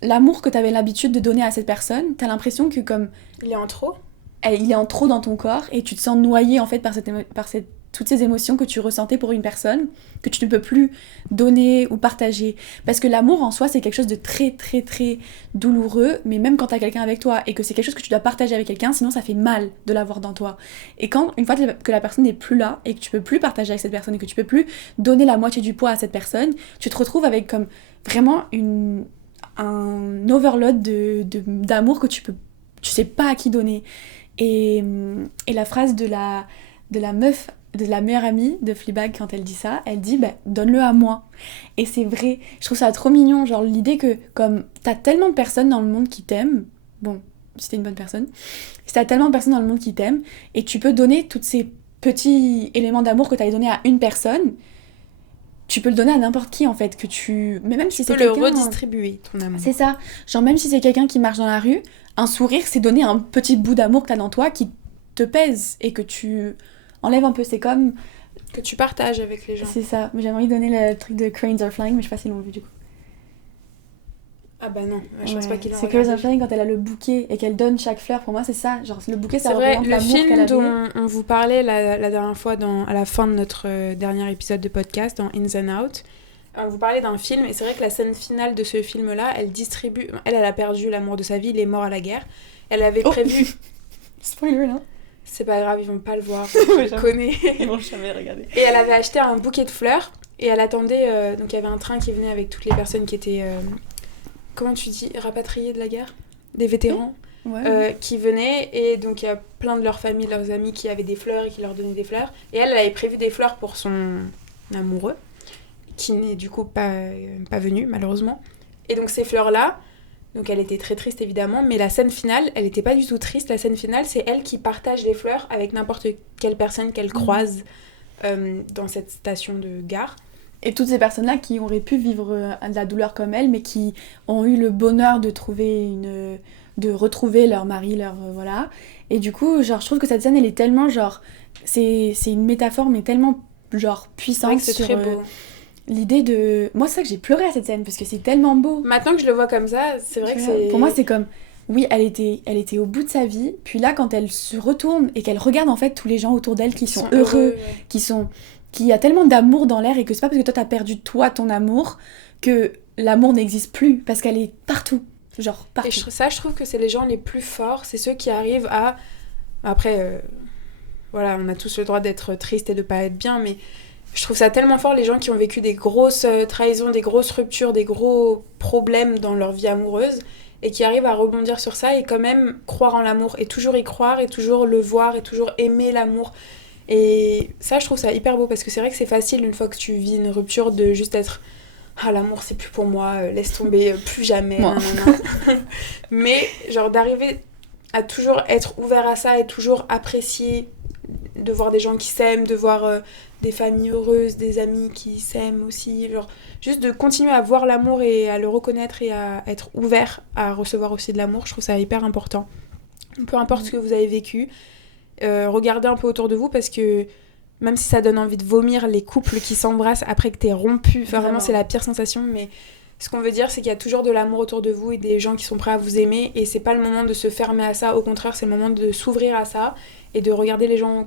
l'amour que tu avais l'habitude de donner à cette personne, tu as l'impression que comme... Il est en trop ? Il est en trop dans ton corps et tu te sens noyé en fait par toutes ces émotions que tu ressentais pour une personne, que tu ne peux plus donner ou partager. Parce que l'amour en soi, c'est quelque chose de très très très douloureux, mais même quand tu as quelqu'un avec toi et que c'est quelque chose que tu dois partager avec quelqu'un, sinon ça fait mal de l'avoir dans toi. Et quand, une fois que la personne n'est plus là et que tu peux plus partager avec cette personne et que tu peux plus donner la moitié du poids à cette personne, tu te retrouves avec comme vraiment un overload d'amour que tu sais pas à qui donner. Et la phrase de la meuf de la meilleure amie de Fleabag, quand elle dit ça, elle dit donne-le à moi. Et c'est vrai, je trouve ça trop mignon, genre l'idée que comme t'as tellement de personnes dans le monde qui t'aiment, bon, si t'es une bonne personne, si t'as tellement de personnes dans le monde qui t'aiment, et tu peux donner tous ces petits éléments d'amour que t'avais donné à une personne, tu peux le donner à n'importe qui en fait, que tu... Mais même si c'est quelqu'un... Tu peux le redistribuer, ton amour. C'est ça, genre même si c'est quelqu'un qui marche dans la rue, un sourire c'est donner un petit bout d'amour que t'as dans toi qui te pèse et que tu enlèves un peu, c'est comme... Que tu partages avec les gens. C'est ça, mais j'avais envie de donner le truc de Cranes Are Flying, mais je sais pas s'ils l'ont vu du coup. Ah bah non, je pense pas qu'ils l'ont C'est regardé. Cranes Are Flying quand elle a le bouquet et qu'elle donne chaque fleur, pour moi c'est ça, genre le bouquet ça C'est vrai, représente le l'amour qu'elle film avait. dont on vous parlait la dernière fois à la fin de notre dernier épisode de podcast, dans Ins and Out, on vous parlait d'un film, et c'est vrai que la scène finale de ce film-là, elle distribue... Elle a perdu l'amour de sa vie, il est mort à la guerre. Elle avait prévu... Spoiler là. C'est pas grave, ils vont pas le voir, je le connais. Ils vont jamais regarder. Et elle avait acheté un bouquet de fleurs, et elle attendait... donc il y avait un train qui venait avec toutes les personnes qui étaient... comment tu dis, rapatriés de la guerre, des vétérans, qui venaient, et donc il y a plein de leurs familles, leurs amis qui avaient des fleurs et qui leur donnaient des fleurs, et elle avait prévu des fleurs pour son amoureux, qui n'est du coup pas venu malheureusement, et donc ces fleurs-là, donc elle était très triste évidemment, mais la scène finale, elle était pas du tout triste, la scène finale c'est elle qui partage les fleurs avec n'importe quelle personne qu'elle croise dans cette station de gare. Et toutes ces personnes-là qui auraient pu vivre de la douleur comme elle, mais qui ont eu le bonheur de retrouver leur mari, voilà. Et du coup, genre, je trouve que cette scène, elle est tellement, genre... C'est une métaphore, mais tellement, genre, puissante c'est sur très beau. L'idée de... Moi, c'est ça que j'ai pleuré à cette scène, parce que c'est tellement beau. Maintenant que je le vois comme ça, c'est vrai que c'est... Pour moi, c'est comme... Oui, elle était au bout de sa vie, puis là, quand elle se retourne et qu'elle regarde, en fait, tous les gens autour d'elle qui sont heureux, ouais. Qu'il y a tellement d'amour dans l'air, et que c'est pas parce que toi t'as perdu ton amour que l'amour n'existe plus, parce qu'elle est partout, genre partout. Et je trouve que c'est les gens les plus forts, c'est ceux qui arrivent à... Après, voilà, on a tous le droit d'être triste et de pas être bien, mais je trouve ça tellement fort les gens qui ont vécu des grosses trahisons, des grosses ruptures, des gros problèmes dans leur vie amoureuse, et qui arrivent à rebondir sur ça et quand même croire en l'amour, et toujours y croire, et toujours le voir, et toujours aimer l'amour. Et ça, je trouve ça hyper beau, parce que c'est vrai que c'est facile, une fois que tu vis une rupture, de juste être « Ah, l'amour, c'est plus pour moi, laisse tomber, plus jamais, nanana. » Mais, genre, d'arriver à toujours être ouvert à ça et toujours apprécier de voir des gens qui s'aiment, de voir des familles heureuses, des amis qui s'aiment aussi, genre, juste de continuer à voir l'amour et à le reconnaître et à être ouvert à recevoir aussi de l'amour, je trouve ça hyper important. Peu importe ce que vous avez vécu, regardez un peu autour de vous, parce que même si ça donne envie de vomir, les couples qui s'embrassent après que t'es rompu, enfin, vraiment c'est la pire sensation, mais ce qu'on veut dire c'est qu'il y a toujours de l'amour autour de vous et des gens qui sont prêts à vous aimer, et c'est pas le moment de se fermer à ça, au contraire c'est le moment de s'ouvrir à ça et de regarder les gens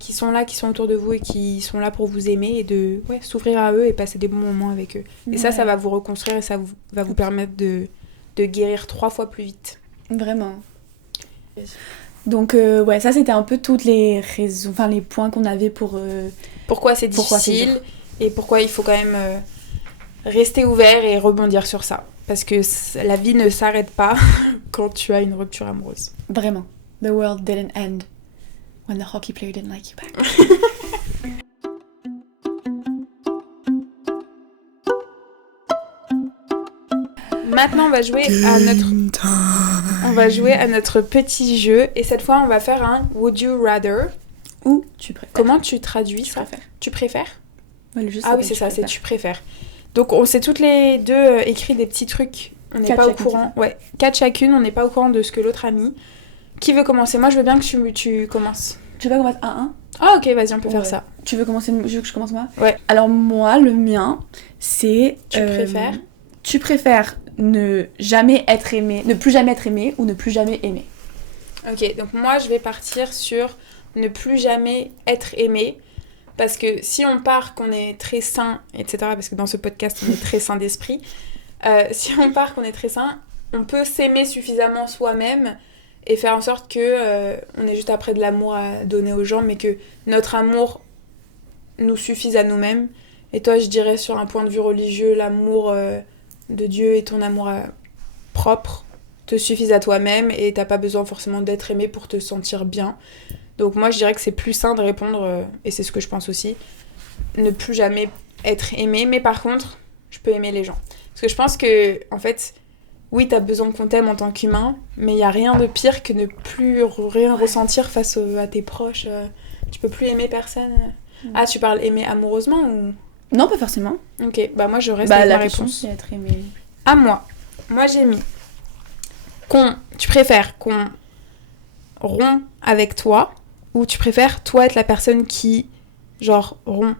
qui sont là, qui sont autour de vous et qui sont là pour vous aimer, et de s'ouvrir à eux et passer des bons moments avec eux. Et ça va vous reconstruire, et ça va vous permettre de guérir 3 fois plus vite. Vraiment. Donc ça c'était un peu toutes les raisons, enfin les points qu'on avait pour... Pourquoi c'est difficile, et pourquoi il faut quand même rester ouvert et rebondir sur ça. Parce que la vie ne s'arrête pas quand tu as une rupture amoureuse. Vraiment. The world didn't end when the hockey player didn't like you back. Maintenant, on va jouer à notre petit jeu. Et cette fois, on va faire un Would You Rather. Ou tu préfères. Comment tu traduis ça ? Préfères. Tu préfères ? Ouais, le jeu, ah oui, c'est ça, c'est tu préfères. Donc, on s'est toutes les deux écrit des petits trucs. On n'est pas au courant. Ouais, 4 chacune, on n'est pas au courant de ce que l'autre a mis. Qui veut commencer ? Moi, je veux bien que tu commences. Tu veux pas qu'on fasse 1-1 ? Ah ok, vas-y, on peut faire ça. Tu veux commencer, je veux que je commence moi ? Ouais. Alors moi, le mien, c'est... Tu préfères ? Tu préfères ne jamais être aimé, ne plus jamais être aimé, ou ne plus jamais aimer ? Ok, donc moi je vais partir sur ne plus jamais être aimé, parce que si on part qu'on est très sain, etc., parce que dans ce podcast on est très sain d'esprit, si on part qu'on est très sain, on peut s'aimer suffisamment soi-même et faire en sorte que on ait juste après de l'amour à donner aux gens, mais que notre amour nous suffise à nous-mêmes. Et toi, je dirais sur un point de vue religieux, l'amour de Dieu et ton amour propre te suffisent à toi-même, et t'as pas besoin forcément d'être aimé pour te sentir bien. Donc moi, je dirais que c'est plus sain de répondre, et c'est ce que je pense aussi, ne plus jamais être aimé. Mais par contre, je peux aimer les gens. Parce que je pense que, en fait, oui, t'as besoin qu'on t'aime en tant qu'humain, mais il y a rien de pire que ne plus rien ressentir face à tes proches. Tu peux plus aimer personne. Ah, tu parles aimer amoureusement ou... Non, pas forcément. Ok, bah moi je reste avec la ma question, réponse. c'est être aimé. À moi. Moi j'ai mis tu préfères qu'on rompt avec toi ou tu préfères toi être la personne qui genre rompt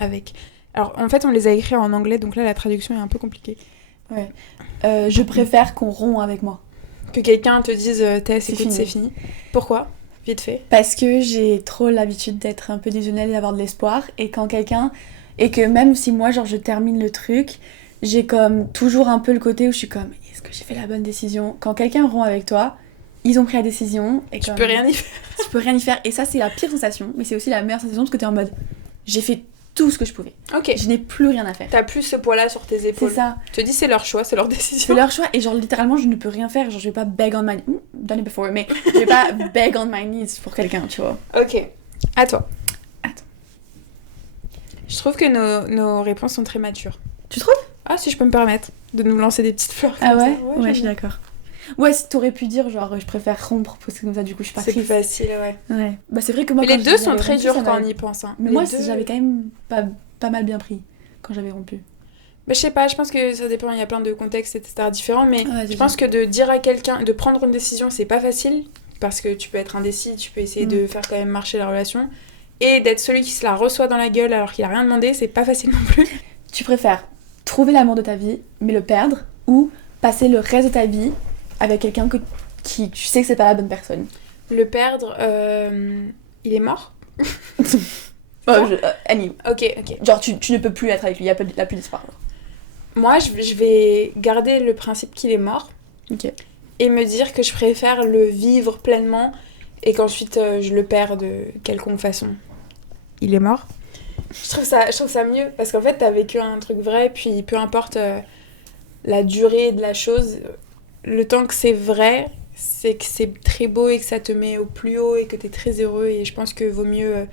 avec. Alors en fait on les a écrits en anglais donc là la traduction est un peu compliquée. Ouais. Je préfère qu'on rompt avec moi. Que quelqu'un te dise Tess, C'est écoute, fini. c'est fini. Pourquoi? Vite fait. Parce que j'ai trop l'habitude d'être un peu délusionnelle et d'avoir de l'espoir. Et quand quelqu'un... Et que même si moi, genre, je termine le truc, j'ai comme toujours un peu le côté où je suis comme, est-ce que j'ai fait la bonne décision? Quand quelqu'un rompt avec toi, ils ont pris la décision. Et Tu comme, peux rien y faire. tu peux rien y faire. Et ça, c'est la pire sensation. Mais c'est aussi la meilleure sensation parce que t'es en mode, j'ai fait tout ce que je pouvais. Ok. Je n'ai plus rien à faire. T'as plus ce poids-là sur tes C'est épaules. ça. Je te dis c'est leur choix, c'est leur C'est décision. leur choix. Et genre, littéralement, je ne peux rien faire. Genre, je vais pas beg on my... done it before, mais je vais pas beg on my knees pour quelqu'un, tu vois. Ok. À toi. Attends. Je trouve que nos réponses sont très matures. Tu trouves? Ah, si je peux me permettre de nous lancer des petites fleurs. Ah comme ouais? ça. Ouais, je j'aime suis bien. d'accord. Ouais, si t'aurais pu dire, genre, je préfère rompre parce que comme ça, du coup, je suis pas C'est plus triste. facile, ouais. Ouais. Bah, c'est vrai que moi, Mais quand les deux j'avais sont très rompu, durs ça quand m'a- on y pense. Hein. Mais Les moi, deux- j'avais quand même pas mal bien pris quand j'avais rompu. Mais je sais pas, je pense que ça dépend, il y a plein de contextes, etc. différents. Mais Ouais, je pense que de dire à quelqu'un, de prendre une décision, c'est pas facile. Parce que tu peux être indécis, tu peux essayer de faire quand même marcher la relation. Et d'être celui qui se la reçoit dans la gueule alors qu'il a rien demandé, c'est pas facile non plus. Tu préfères trouver l'amour de ta vie, mais le perdre, ou passer le reste de ta vie avec quelqu'un qui tu sais que c'est pas la bonne personne? Le perdre, il est mort. Annie. Ok, ok. Genre, tu ne peux plus être avec lui, il y a plus d'espoir. Moi, je vais garder le principe qu'il est mort. Ok. Et me dire que je préfère le vivre pleinement et qu'ensuite je le perds de quelconque façon. Il est mort. Je trouve ça mieux parce qu'en fait t'as vécu un truc vrai puis peu importe la durée de la chose, le temps que c'est vrai, c'est que c'est très beau et que ça te met au plus haut et que t'es très heureux et je pense que vaut mieux...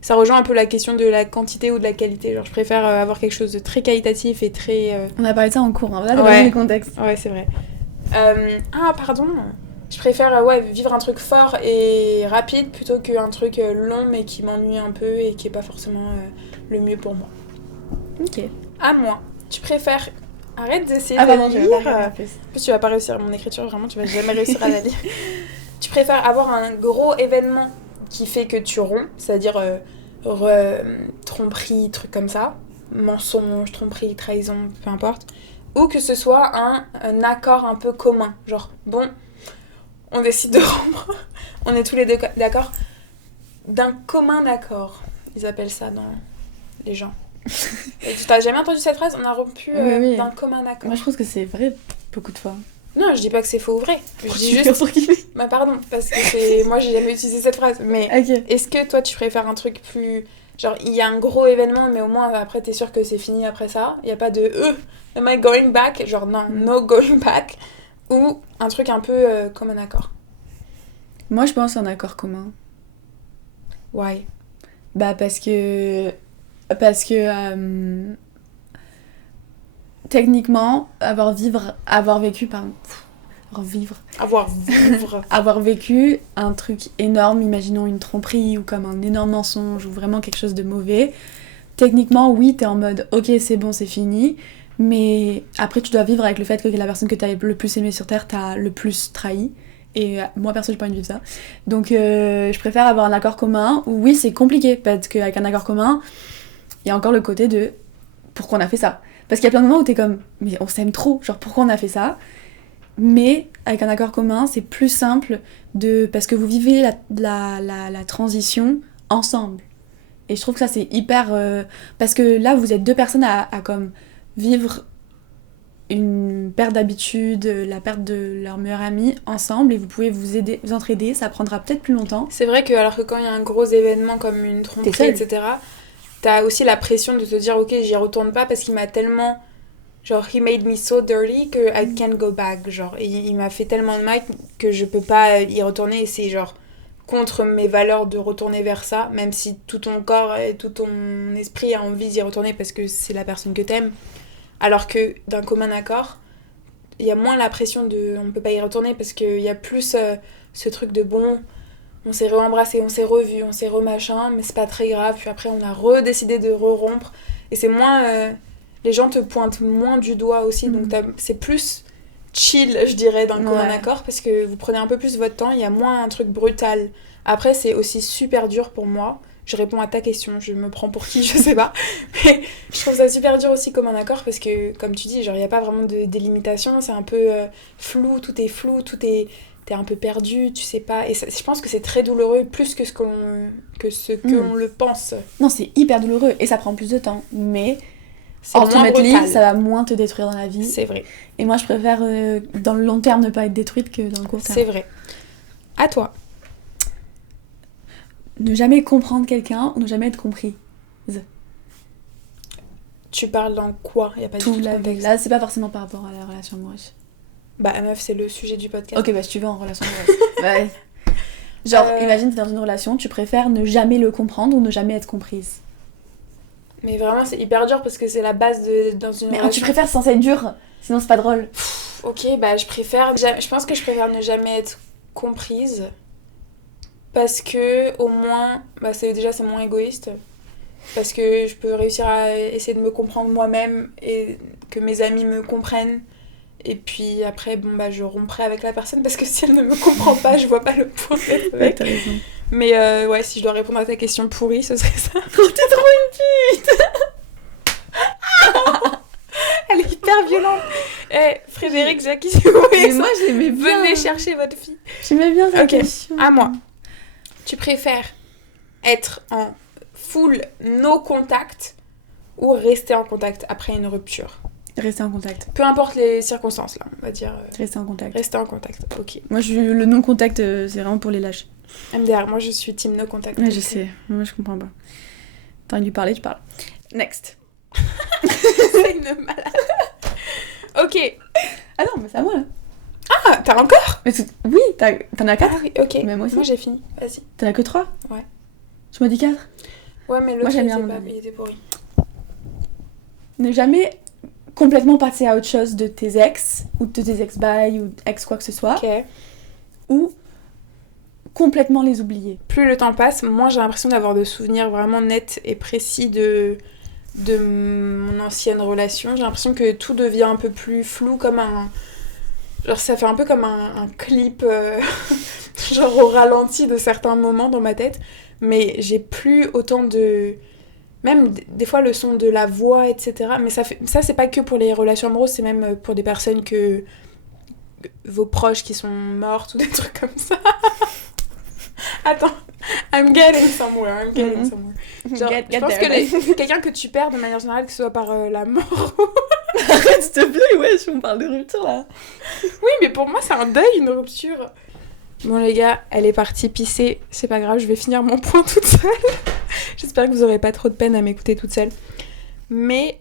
ça rejoint un peu la question de la quantité ou de la qualité. Genre je préfère avoir quelque chose de très qualitatif et très... On a parlé de ça en cours, hein. Là, t'as Ouais. donné le contexte. Ouais, c'est vrai. Ah, pardon. Je préfère vivre un truc fort et rapide plutôt qu'un truc long mais qui m'ennuie un peu et qui est pas forcément le mieux pour moi. Ok. À moi. Tu préfères... Arrête d'essayer Ah, de pardon, je vais lire. pas regarder en plus. En plus, tu vas pas réussir mon écriture, vraiment, tu vas jamais réussir à la lire. Tu préfères avoir un gros événement qui fait que tu romps, c'est-à-dire tromperie, truc comme ça, mensonge, tromperie, trahison, peu importe, ou que ce soit un accord un peu commun, genre, bon, on décide de rompre, on est tous les deux d'accord, d'un commun accord, ils appellent ça dans les gens. Et tu t'as jamais entendu cette phrase? On a rompu Oui. d'un commun accord. Moi, je pense que c'est vrai beaucoup de fois. Non, je dis pas que c'est faux ou vrai. Je dis juste... Entre guillemets. Bah pardon, parce que c'est... Moi, j'ai jamais utilisé cette phrase. Mais Ok. est-ce que toi, tu préfères un truc plus... Genre, il y a un gros événement, mais au moins, après, t'es sûr que c'est fini après ça. Il y a pas de... am I going back? Genre, non, no going back. Ou un truc un peu comme un accord. Moi, je pense un accord commun. Why? Bah, parce que techniquement, avoir vécu un truc énorme, imaginons une tromperie ou comme un énorme mensonge ou vraiment quelque chose de mauvais, techniquement, oui, t'es en mode ok, c'est bon, c'est fini, mais après, tu dois vivre avec le fait que la personne que t'as le plus aimée sur Terre t'a le plus trahi. Et moi, perso, j'ai pas envie de vivre ça. Donc, je préfère avoir un accord commun où, oui, c'est compliqué, parce qu'avec un accord commun, il y a encore le côté de pourquoi on a fait ça. Parce qu'il y a plein de moments où t'es comme, mais on s'aime trop, genre pourquoi on a fait ça? Mais avec un accord commun, c'est plus simple parce que vous vivez la transition ensemble. Et je trouve que ça, c'est hyper... parce que là, vous êtes deux personnes à comme vivre une perte d'habitude, la perte de leur meilleur ami ensemble et vous pouvez vous entraider, ça prendra peut-être plus longtemps. C'est vrai que alors que quand il y a un gros événement comme une tromperie, T'es seule. etc., t'as aussi la pression de te dire ok, j'y retourne pas parce qu'il m'a tellement... Genre, he made me so dirty que I can't go back. Genre, il m'a fait tellement de mal que je peux pas y retourner et c'est genre contre mes valeurs de retourner vers ça, même si tout ton corps et tout ton esprit a envie d'y retourner parce que c'est la personne que t'aimes. Alors que d'un commun accord, il y a moins la pression de on ne peut pas y retourner parce qu'il y a plus ce truc de bon, on s'est re-embrassé, on s'est revu, on s'est re-machin, mais c'est pas très grave. Puis après, on a redécidé de re-rompre. Et c'est moins. Les gens te pointent moins du doigt aussi, donc c'est plus chill, je dirais, d'un commun accord parce que vous prenez un peu plus votre temps, il y a moins un truc brutal. Après, c'est aussi super dur pour moi. Je réponds à ta question, je me prends pour qui, je sais pas. Mais je trouve ça super dur aussi comme un accord parce que, comme tu dis, genre, il n'y a pas vraiment de délimitation, c'est un peu flou, t'es un peu perdu, tu sais pas. Et ça, je pense que c'est très douloureux, plus que ce qu'on le pense. Non, c'est hyper douloureux et ça prend plus de temps, mais c'est ultimately, ça va moins te détruire dans la vie. C'est vrai. Et moi, je préfère, dans le long terme, ne pas être détruite que dans le court terme. C'est vrai. À toi. Ne jamais comprendre quelqu'un ou ne jamais être compris. Tu parles dans quoi? Il y a pas tout du tout de la vie. contexte. Là, c'est pas forcément par rapport à la relation amoureuse. Bah, meuf, c'est le sujet du podcast. Ok, bah si tu veux en relation amoureuse. Ouais. Genre, imagine t'es dans une relation, tu préfères ne jamais le comprendre ou ne jamais être comprise. Mais vraiment, c'est hyper dur parce que c'est la base dans une Mais relation. tu préfères sans être dur, sinon c'est pas drôle. Ok, bah je pense que je préfère ne jamais être comprise parce que au moins, bah c'est moins égoïste parce que je peux réussir à essayer de me comprendre moi-même et que mes amis me comprennent et puis après bon bah je romprai avec la personne parce que si elle ne me comprend pas, je vois pas le point d'être Ouais, avec. t'as raison. Mais ouais, si je dois répondre à ta question pourrie, ce serait ça. Oh, t'es trop une pute. Elle est hyper violente. Frédéric, Jackie, si vous voyez Mais ça, moi j'aimais bien. venez chercher votre fille. J'aimais bien ta Ok, question. à moi. Tu préfères être en full no contact ou rester en contact après une rupture? Rester en contact. Peu importe les circonstances, là, on va dire. Rester en contact. Rester en contact, ok. Moi, le non-contact, c'est vraiment pour les lâches. MDR, moi je suis team no contact. Ouais, je sais. Moi, je comprends pas. T'as envie de lui parler, tu parles. Next. C'est une malade. Ok. Ah non, mais c'est à moi, là. Ah, t'as encore? Mais oui, t'en as 4. Ah oui, ok. Mais moi aussi. Moi j'ai fini, vas-y. T'en as que 3. Ouais. Tu m'as dit 4. Ouais, mais Moi, l'autre, j'aime il bien était le pas, dernier. il était pourri. Ne jamais complètement passer à autre chose de tes ex, ou de tes ex-bye, ou ex quoi que ce soit, Ok. ou complètement les oublier. Plus le temps passe, moins j'ai l'impression d'avoir de souvenirs vraiment nets et précis de mon ancienne relation. J'ai l'impression que tout devient un peu plus flou, comme un... Genre ça fait un peu comme un clip, genre au ralenti de certains moments dans ma tête. Mais j'ai plus autant de... Même des fois le son de la voix, etc. Mais ça c'est pas que pour les relations amoureuses, c'est même pour des personnes que vos proches qui sont mortes ou des trucs comme ça. Attends, I'm getting somewhere. Genre, Get je pense there, que quelqu'un que tu perds de manière générale, que ce soit par la mort. Arrête, s'il te plaît, ouais, on parle de rupture, là. Oui, mais pour moi, c'est un deuil, une rupture. Bon, les gars, elle est partie pisser. C'est pas grave, je vais finir mon point toute seule. J'espère que vous aurez pas trop de peine à m'écouter toute seule. Mais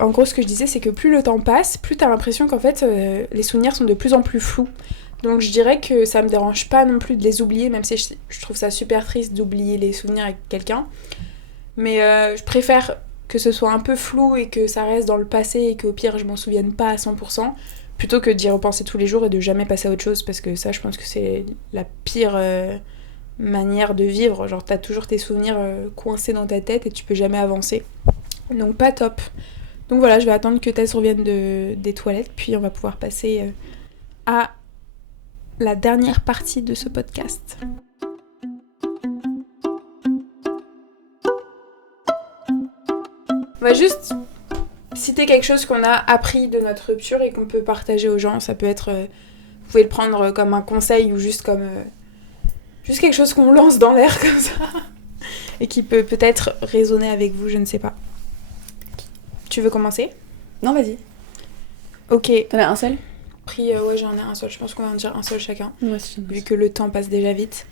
en gros, ce que je disais, c'est que plus le temps passe, plus t'as l'impression qu'en fait, les souvenirs sont de plus en plus flous. Donc je dirais que ça me dérange pas non plus de les oublier, même si je trouve ça super triste d'oublier les souvenirs avec quelqu'un. Mais je préfère que ce soit un peu flou et que ça reste dans le passé et qu'au pire je m'en souvienne pas à 100%, plutôt que d'y repenser tous les jours et de jamais passer à autre chose, parce que ça je pense que c'est la pire manière de vivre. Genre t'as toujours tes souvenirs coincés dans ta tête et tu peux jamais avancer. Donc pas top. Donc voilà, je vais attendre que Tess revienne des toilettes, puis on va pouvoir passer à la dernière partie de ce podcast. On va juste citer quelque chose qu'on a appris de notre rupture et qu'on peut partager aux gens. Ça peut être... vous pouvez le prendre comme un conseil ou juste comme... juste quelque chose qu'on lance dans l'air comme ça. Et qui peut peut-être résonner avec vous, je ne sais pas. Tu veux commencer ? Non, vas-y. Ok. T'en as un seul ? Ouais, j'en ai un seul. Je pense qu'on va en dire un seul chacun. Moi aussi. Vu que le temps passe déjà vite.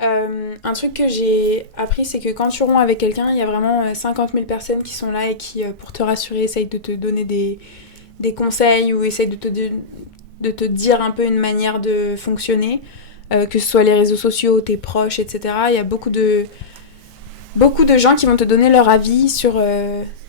Un truc que j'ai appris, c'est que quand tu romps avec quelqu'un, il y a vraiment 50 000 personnes qui sont là et qui, pour te rassurer, essayent de te donner des conseils ou essayent de te dire un peu une manière de fonctionner. que ce soit les réseaux sociaux, tes proches, etc. Il y a beaucoup de gens qui vont te donner leur avis sur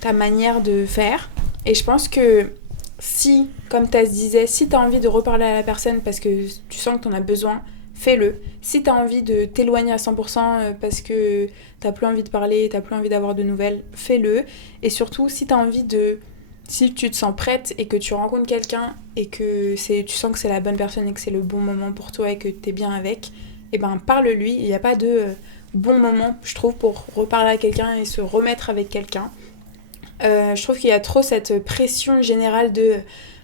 ta manière de faire. Et je pense que si, comme Tess disait, si tu as envie de reparler à la personne parce que tu sens que tu en as besoin, fais-le. Si tu as envie de t'éloigner à 100% parce que tu plus envie de parler, tu plus envie d'avoir de nouvelles, fais-le. Et surtout, si tu as envie de... Si tu te sens prête et que tu rencontres quelqu'un et que tu sens que c'est la bonne personne et que c'est le bon moment pour toi et que tu es bien avec, eh ben parle-lui. Il n'y a pas de bon moment, je trouve, pour reparler à quelqu'un et se remettre avec quelqu'un. Je trouve qu'il y a trop cette pression générale de...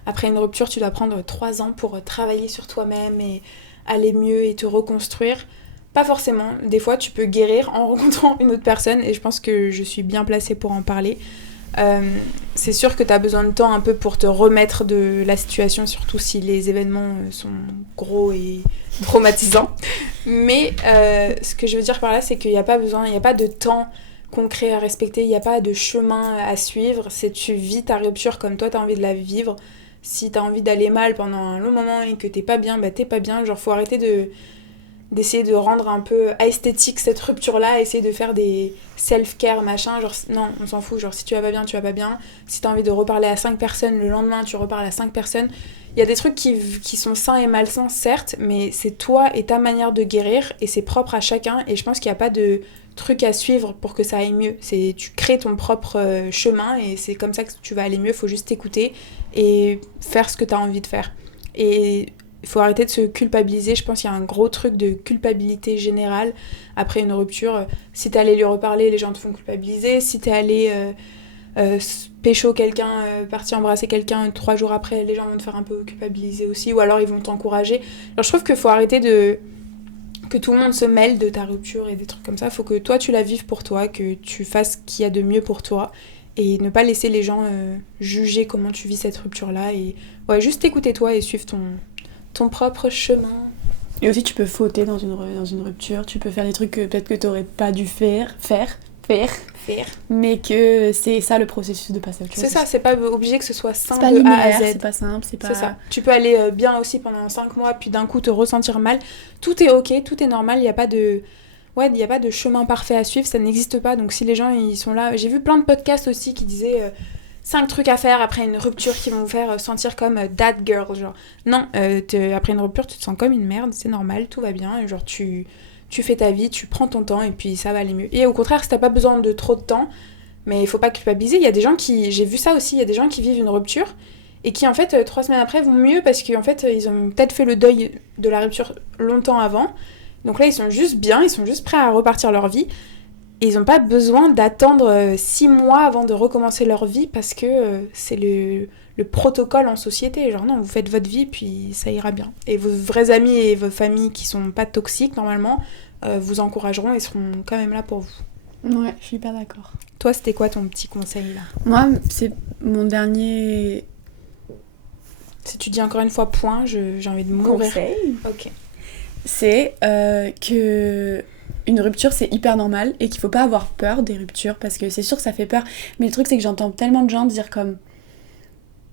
Après une rupture, tu dois prendre 3 ans pour travailler sur toi-même et aller mieux et te reconstruire. Pas forcément. Des fois, tu peux guérir en rencontrant une autre personne et je pense que je suis bien placée pour en parler. C'est sûr que tu as besoin de temps un peu pour te remettre de la situation, surtout si les événements sont gros et traumatisants. Mais ce que je veux dire par là, c'est qu'il n'y a pas besoin, il n'y a pas de temps concret à respecter, il n'y a pas de chemin à suivre. C'est tu vis ta rupture comme toi tu as envie de la vivre. Si tu as envie d'aller mal pendant un long moment et que t'es pas bien, bah t'es pas bien. Genre faut arrêter d'essayer de rendre un peu esthétique cette rupture-là, essayer de faire des self-care, machin, genre non, on s'en fout, genre si tu vas pas bien, tu vas pas bien. Si t'as envie de reparler à 5 personnes, le lendemain tu reparles à 5 personnes. Il y a des trucs qui sont sains et malsains, certes, mais c'est toi et ta manière de guérir, et c'est propre à chacun, et je pense qu'il n'y a pas de truc à suivre pour que ça aille mieux. Tu crées ton propre chemin, et c'est comme ça que tu vas aller mieux, faut juste t'écouter et faire ce que t'as envie de faire. Et il faut arrêter de se culpabiliser. Je pense qu'il y a un gros truc de culpabilité générale après une rupture. Si t'es allé lui reparler, les gens te font culpabiliser. Si t'es allé pécho quelqu'un, partir embrasser quelqu'un 3 jours après, les gens vont te faire un peu culpabiliser aussi. Ou alors ils vont t'encourager. Alors je trouve qu'il faut arrêter que tout le monde se mêle de ta rupture et des trucs comme ça. Il faut que toi tu la vives pour toi, que tu fasses ce qu'il y a de mieux pour toi. Et ne pas laisser les gens juger comment tu vis cette rupture-là. Et ouais, juste écouter toi et suivre ton propre chemin. Et aussi, tu peux fauter dans une rupture, tu peux faire des trucs que peut-être que t'aurais pas dû faire, mais que c'est ça le processus de passer à autre chose. C'est ça, c'est pas obligé que ce soit simple de A à Z. C'est pas simple, c'est ça. Tu peux aller bien aussi pendant 5 mois, puis d'un coup te ressentir mal. Tout est ok, tout est normal, il n'y a pas de... Ouais, il n'y a pas de chemin parfait à suivre, ça n'existe pas. Donc si les gens ils sont là... J'ai vu plein de podcasts aussi qui disaient 5 trucs à faire après une rupture qui vont vous faire sentir comme that girl. Genre, non, après une rupture, tu te sens comme une merde, c'est normal, tout va bien. Et genre, tu fais ta vie, tu prends ton temps et puis ça va aller mieux. Et au contraire, si t'as pas besoin de trop de temps, mais il faut pas culpabiliser. Il y a des gens qui... J'ai vu ça aussi, il y a des gens qui vivent une rupture et qui en fait 3 semaines après vont mieux parce qu'en fait ils ont peut-être fait le deuil de la rupture longtemps avant. Donc là, ils sont juste bien, ils sont juste prêts à repartir leur vie. Et ils n'ont pas besoin d'attendre 6 mois avant de recommencer leur vie parce que c'est le protocole en société. Genre non, vous faites votre vie, puis ça ira bien. Et vos vrais amis et vos familles qui sont pas toxiques, normalement, vous encourageront et seront quand même là pour vous. Ouais, je suis pas d'accord. Toi, c'était quoi ton petit conseil, là ? Moi, c'est mon dernier... Si tu dis encore une fois point, j'ai envie de mourir. Conseil ? Ok. C'est que une rupture c'est hyper normal et qu'il faut pas avoir peur des ruptures parce que c'est sûr que ça fait peur, mais le truc c'est que j'entends tellement de gens dire comme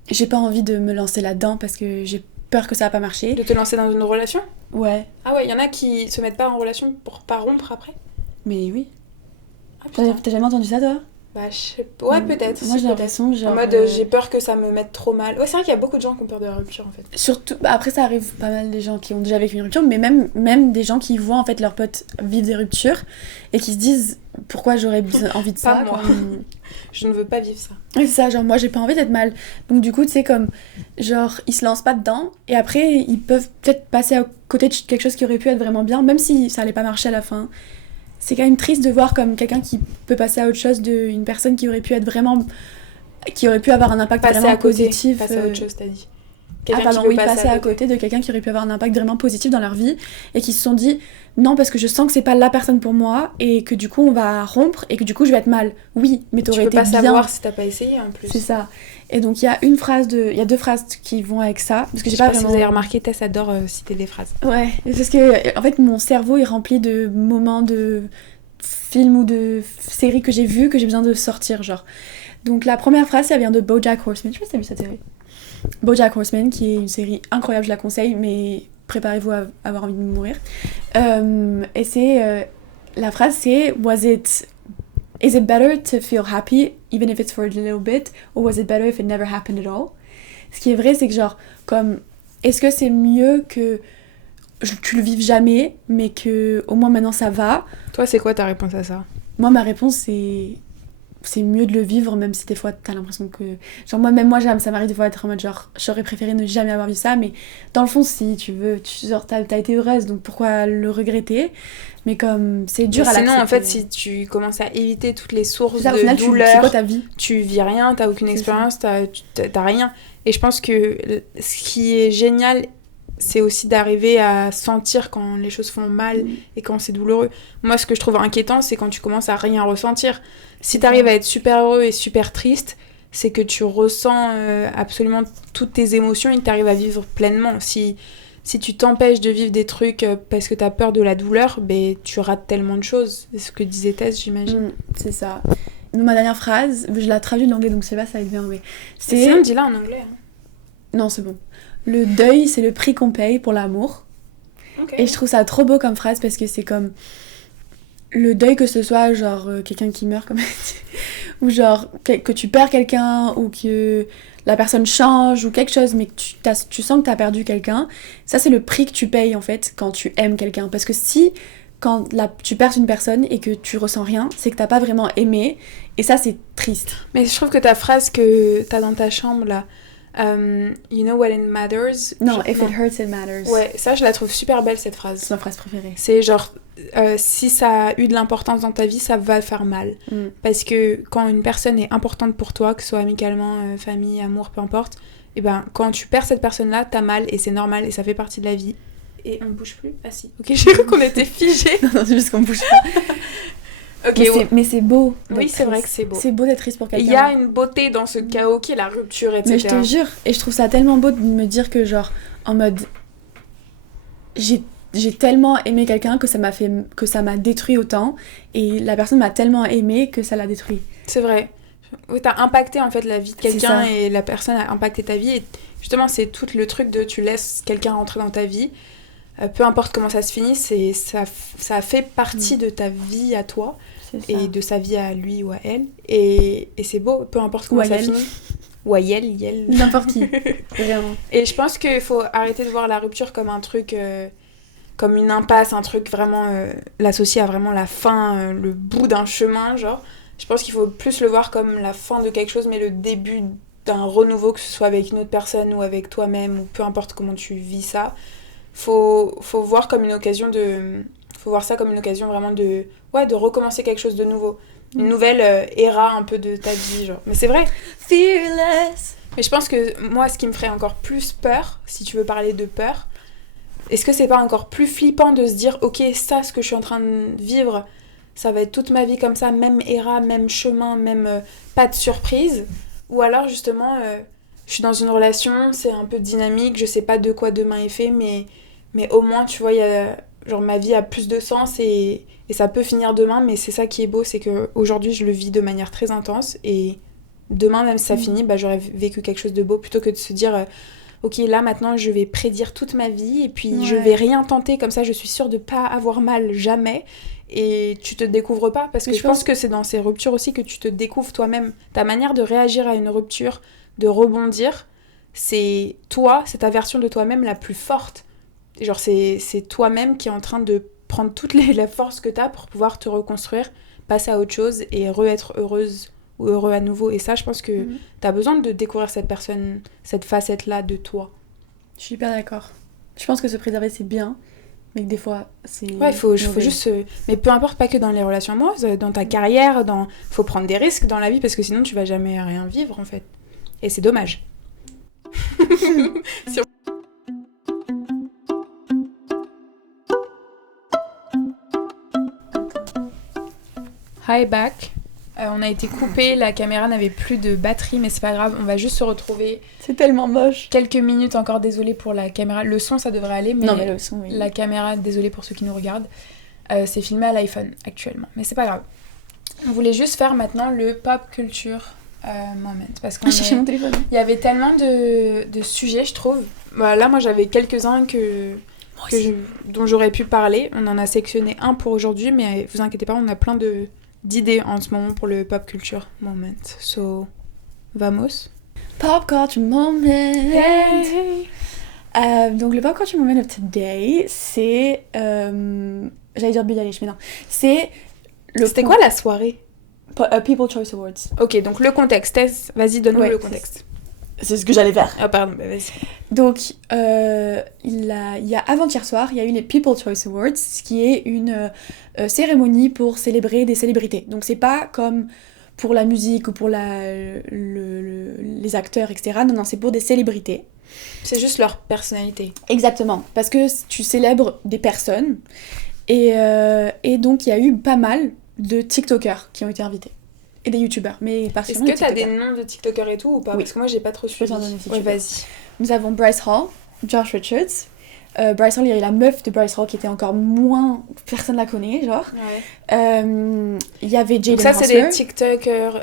j'ai pas envie de me lancer là-dedans parce que j'ai peur que ça va pas marcher. De te lancer dans une relation ? Ouais. Ah ouais, il y en a qui se mettent pas en relation pour pas rompre après ? Mais oui. Ah putain. T'as jamais entendu ça toi ? Bah, je sais pas. Ouais, peut-être. Moi, j'ai l'impression, genre... En mode, j'ai peur que ça me mette trop mal. Ouais, c'est vrai qu'il y a beaucoup de gens qui ont peur de la rupture, en fait. Surtout... Bah, après, ça arrive pas mal des gens qui ont déjà vécu une rupture, mais même des gens qui voient, en fait, leurs potes vivre des ruptures et qui se disent « Pourquoi j'aurais envie de ça ?» Pas moi. Je ne veux pas vivre ça. Oui, c'est ça, genre, moi, j'ai pas envie d'être mal. Donc, du coup, tu sais, comme... Genre, ils se lancent pas dedans, et après, ils peuvent peut-être passer à côté de quelque chose qui aurait pu être vraiment bien, même si ça allait pas marcher à la fin. C'est quand même triste de voir comme quelqu'un qui peut passer à autre chose d'une personne qui aurait pu être vraiment... qui aurait pu avoir un impact passer vraiment à côté, positif. Passer à autre chose, t'as dit. Passer à côté de quelqu'un qui aurait pu avoir un impact vraiment positif dans leur vie et qui se sont dit non parce que je sens que c'est pas la personne pour moi et que du coup on va rompre et que du coup je vais être mal. Oui, mais t'aurais été bien. Tu peux pas savoir si t'as pas essayé en plus. C'est ça. Et donc il y a deux phrases qui vont avec ça parce que je sais pas vraiment... si vous avez remarqué, Tess adore citer des phrases. Ouais, parce que en fait mon cerveau est rempli de moments de films ou de séries que j'ai vues que j'ai besoin de sortir genre. Donc la première phrase ça vient de BoJack Horseman. Je sais pas si t'as vu cette série. BoJack Horseman qui est une série incroyable, je la conseille, mais préparez-vous à avoir envie de mourir. Et c'est... la phrase c'est Is it better to feel happy even if it's for a little bit, or was it better if it never happened at all? Ce qui est vrai, c'est que genre, comme, est-ce que c'est mieux que tu le vives jamais, mais que au moins maintenant ça va? Toi, c'est quoi ta réponse à ça? Moi, ma réponse, c'est mieux de le vivre, même si des fois t'as l'impression que... Genre moi, ça m'arrive des fois d'être en mode genre, j'aurais préféré ne jamais avoir vu ça, mais dans le fond, si tu veux, genre t'as été heureuse, donc pourquoi le regretter? Mais comme, c'est dur à l'accepter. Sinon, en fait, si tu commences à éviter toutes les sources ça, de final, douleur, c'est quoi ta vie? Tu vis rien, t'as aucune expérience, t'as rien. Et je pense que ce qui est génial, c'est aussi d'arriver à sentir quand les choses font mal et quand c'est douloureux. Moi, ce que je trouve inquiétant, c'est quand tu commences à rien ressentir. Si t'arrives à être super heureux et super triste, c'est que tu ressens absolument toutes tes émotions et que t'arrives à vivre pleinement. Si tu t'empêches de vivre des trucs parce que t'as peur de la douleur, ben, tu rates tellement de choses. C'est ce que disait Tess, j'imagine. C'est ça. Ma dernière phrase, je la traduis de l'anglais, donc je sais pas si ça va être bien, mais c'est... Sinon, dis-la en anglais. Hein. Non, c'est bon. Le deuil, c'est le prix qu'on paye pour l'amour. Okay. Et je trouve ça trop beau comme phrase parce que c'est comme... Le deuil, que ce soit genre quelqu'un qui meurt, comme ou genre que tu perds quelqu'un, ou que la personne change, ou quelque chose, mais que tu sens que t'as perdu quelqu'un, ça c'est le prix que tu payes en fait quand tu aimes quelqu'un. Parce que si, quand tu perds une personne et que tu ressens rien, c'est que t'as pas vraiment aimé, et ça c'est triste. Mais je trouve que ta phrase que t'as dans ta chambre là, you know what it matters. Non, if it hurts, it matters. Ouais, ça je la trouve super belle cette phrase. C'est ma phrase préférée. C'est genre, si ça a eu de l'importance dans ta vie, ça va faire mal. Parce que quand une personne est importante pour toi, que ce soit amicalement, famille, amour, peu importe, et ben quand tu perds cette personne-là, t'as mal et c'est normal et ça fait partie de la vie. Et on bouge plus? Ah si. Ok, j'ai cru qu'on était figés. Non, c'est juste qu'on bouge pas. Okay, mais c'est beau. Oui, c'est vrai que c'est beau. C'est beau d'être triste pour quelqu'un. Il y a une beauté dans ce chaos qui est la rupture, etc. Mais je te jure, et je trouve ça tellement beau de me dire que genre, en mode... J'ai tellement aimé quelqu'un que ça m'a détruit autant, et la personne m'a tellement aimé que ça l'a détruit. C'est vrai. Oui, t'as impacté en fait la vie de quelqu'un et la personne a impacté ta vie, et justement c'est tout le truc de tu laisses quelqu'un rentrer dans ta vie, peu importe comment ça se finit, ça fait partie de ta vie à toi et de sa vie à lui ou à elle, et c'est beau, peu importe comment ça finit. Ou à Yel. N'importe qui, vraiment. Et je pense qu'il faut arrêter de voir la rupture comme un truc, comme une impasse, un truc vraiment l'associer à vraiment la fin, le bout d'un chemin, genre. Je pense qu'il faut plus le voir comme la fin de quelque chose, mais le début d'un renouveau, que ce soit avec une autre personne ou avec toi-même, ou peu importe comment tu vis ça. Faut voir comme une occasion faut voir ça comme une occasion vraiment de recommencer quelque chose de nouveau. Une nouvelle era un peu de ta vie, genre. Mais c'est vrai. Fearless. Mais je pense que moi, ce qui me ferait encore plus peur, si tu veux parler de peur, est-ce que c'est pas encore plus flippant de se dire, ok, ça, ce que je suis en train de vivre, ça va être toute ma vie comme ça, même era, même chemin, même pas de surprise. Ou alors, justement, je suis dans une relation, c'est un peu dynamique, je sais pas de quoi demain est fait, mais au moins, tu vois, genre, ma vie a plus de sens et ça peut finir demain, mais c'est ça qui est beau, c'est qu'aujourd'hui, je le vis de manière très intense, et demain, même si ça finit, bah, j'aurais vécu quelque chose de beau, plutôt que de se dire... ok, là maintenant je vais prédire toute ma vie et puis je vais rien tenter, comme ça je suis sûre de pas avoir mal jamais, et tu te découvres pas, parce que je pense que c'est dans ces ruptures aussi que tu te découvres toi-même. Ta manière de réagir à une rupture, de rebondir, c'est toi, c'est ta version de toi-même la plus forte. Genre c'est toi-même qui est en train de prendre toute la force que t'as pour pouvoir te reconstruire, passer à autre chose et être heureuse ou heureux à nouveau. Et ça, je pense que t'as besoin de découvrir cette personne, cette facette-là de toi. Je suis hyper d'accord. Je pense que se préserver, c'est bien, mais que des fois, c'est... Ouais, il faut juste... Mais peu importe, pas que dans les relations amoureuses, dans ta carrière, faut prendre des risques dans la vie, parce que sinon, tu vas jamais rien vivre, en fait. Et c'est dommage. Hi back. On a été coupé, la caméra n'avait plus de batterie, mais c'est pas grave, on va juste se retrouver. C'est tellement moche. Quelques minutes encore, désolée pour la caméra. Le son, ça devrait aller, mais, non, mais le son, oui. La caméra, désolée pour ceux qui nous regardent, c'est filmé à l'iPhone actuellement, mais c'est pas grave. On voulait juste faire maintenant le pop culture moment, parce qu'on chercher mon téléphone. Il y avait tellement de sujets, je trouve. Voilà, là, moi, j'avais quelques-uns que dont j'aurais pu parler. On en a sélectionné un pour aujourd'hui, mais vous inquiétez pas, on a plein d'idées en ce moment pour le pop culture moment. So, vamos. Pop culture moment. Hey. Donc le pop culture moment of today, c'est... j'allais dire Billie Eilish, mais non. C'était quoi la soirée? People Choice Awards. Ok, donc le contexte. Tess, vas-y, donne-nous le contexte. C'est ce que j'allais faire. Ah pardon, bah vas-y. Donc, il y a avant-hier soir, il y a eu les People Choice Awards, ce qui est une cérémonie pour célébrer des célébrités. Donc c'est pas comme pour la musique ou pour les acteurs, etc. Non, c'est pour des célébrités. C'est juste leur personnalité. Exactement, parce que tu célèbres des personnes. Et donc, il y a eu pas mal de TikTokers qui ont été invités. Et des YouTubers, mais particulièrement Est-ce que t'as des noms de TikTokers et tout ou pas? Oui. Parce que moi, j'ai pas trop suivi. Je peux t'en donner si tu veux. Vas-y. Nous avons Bryce Hall, Josh Richards. Bryce Hall, il y a la meuf de Bryce Hall qui était encore moins... Personne la connaît, genre. Ouais. Il y avait Jaden Donc ça, Hossler. c'est des TikTokers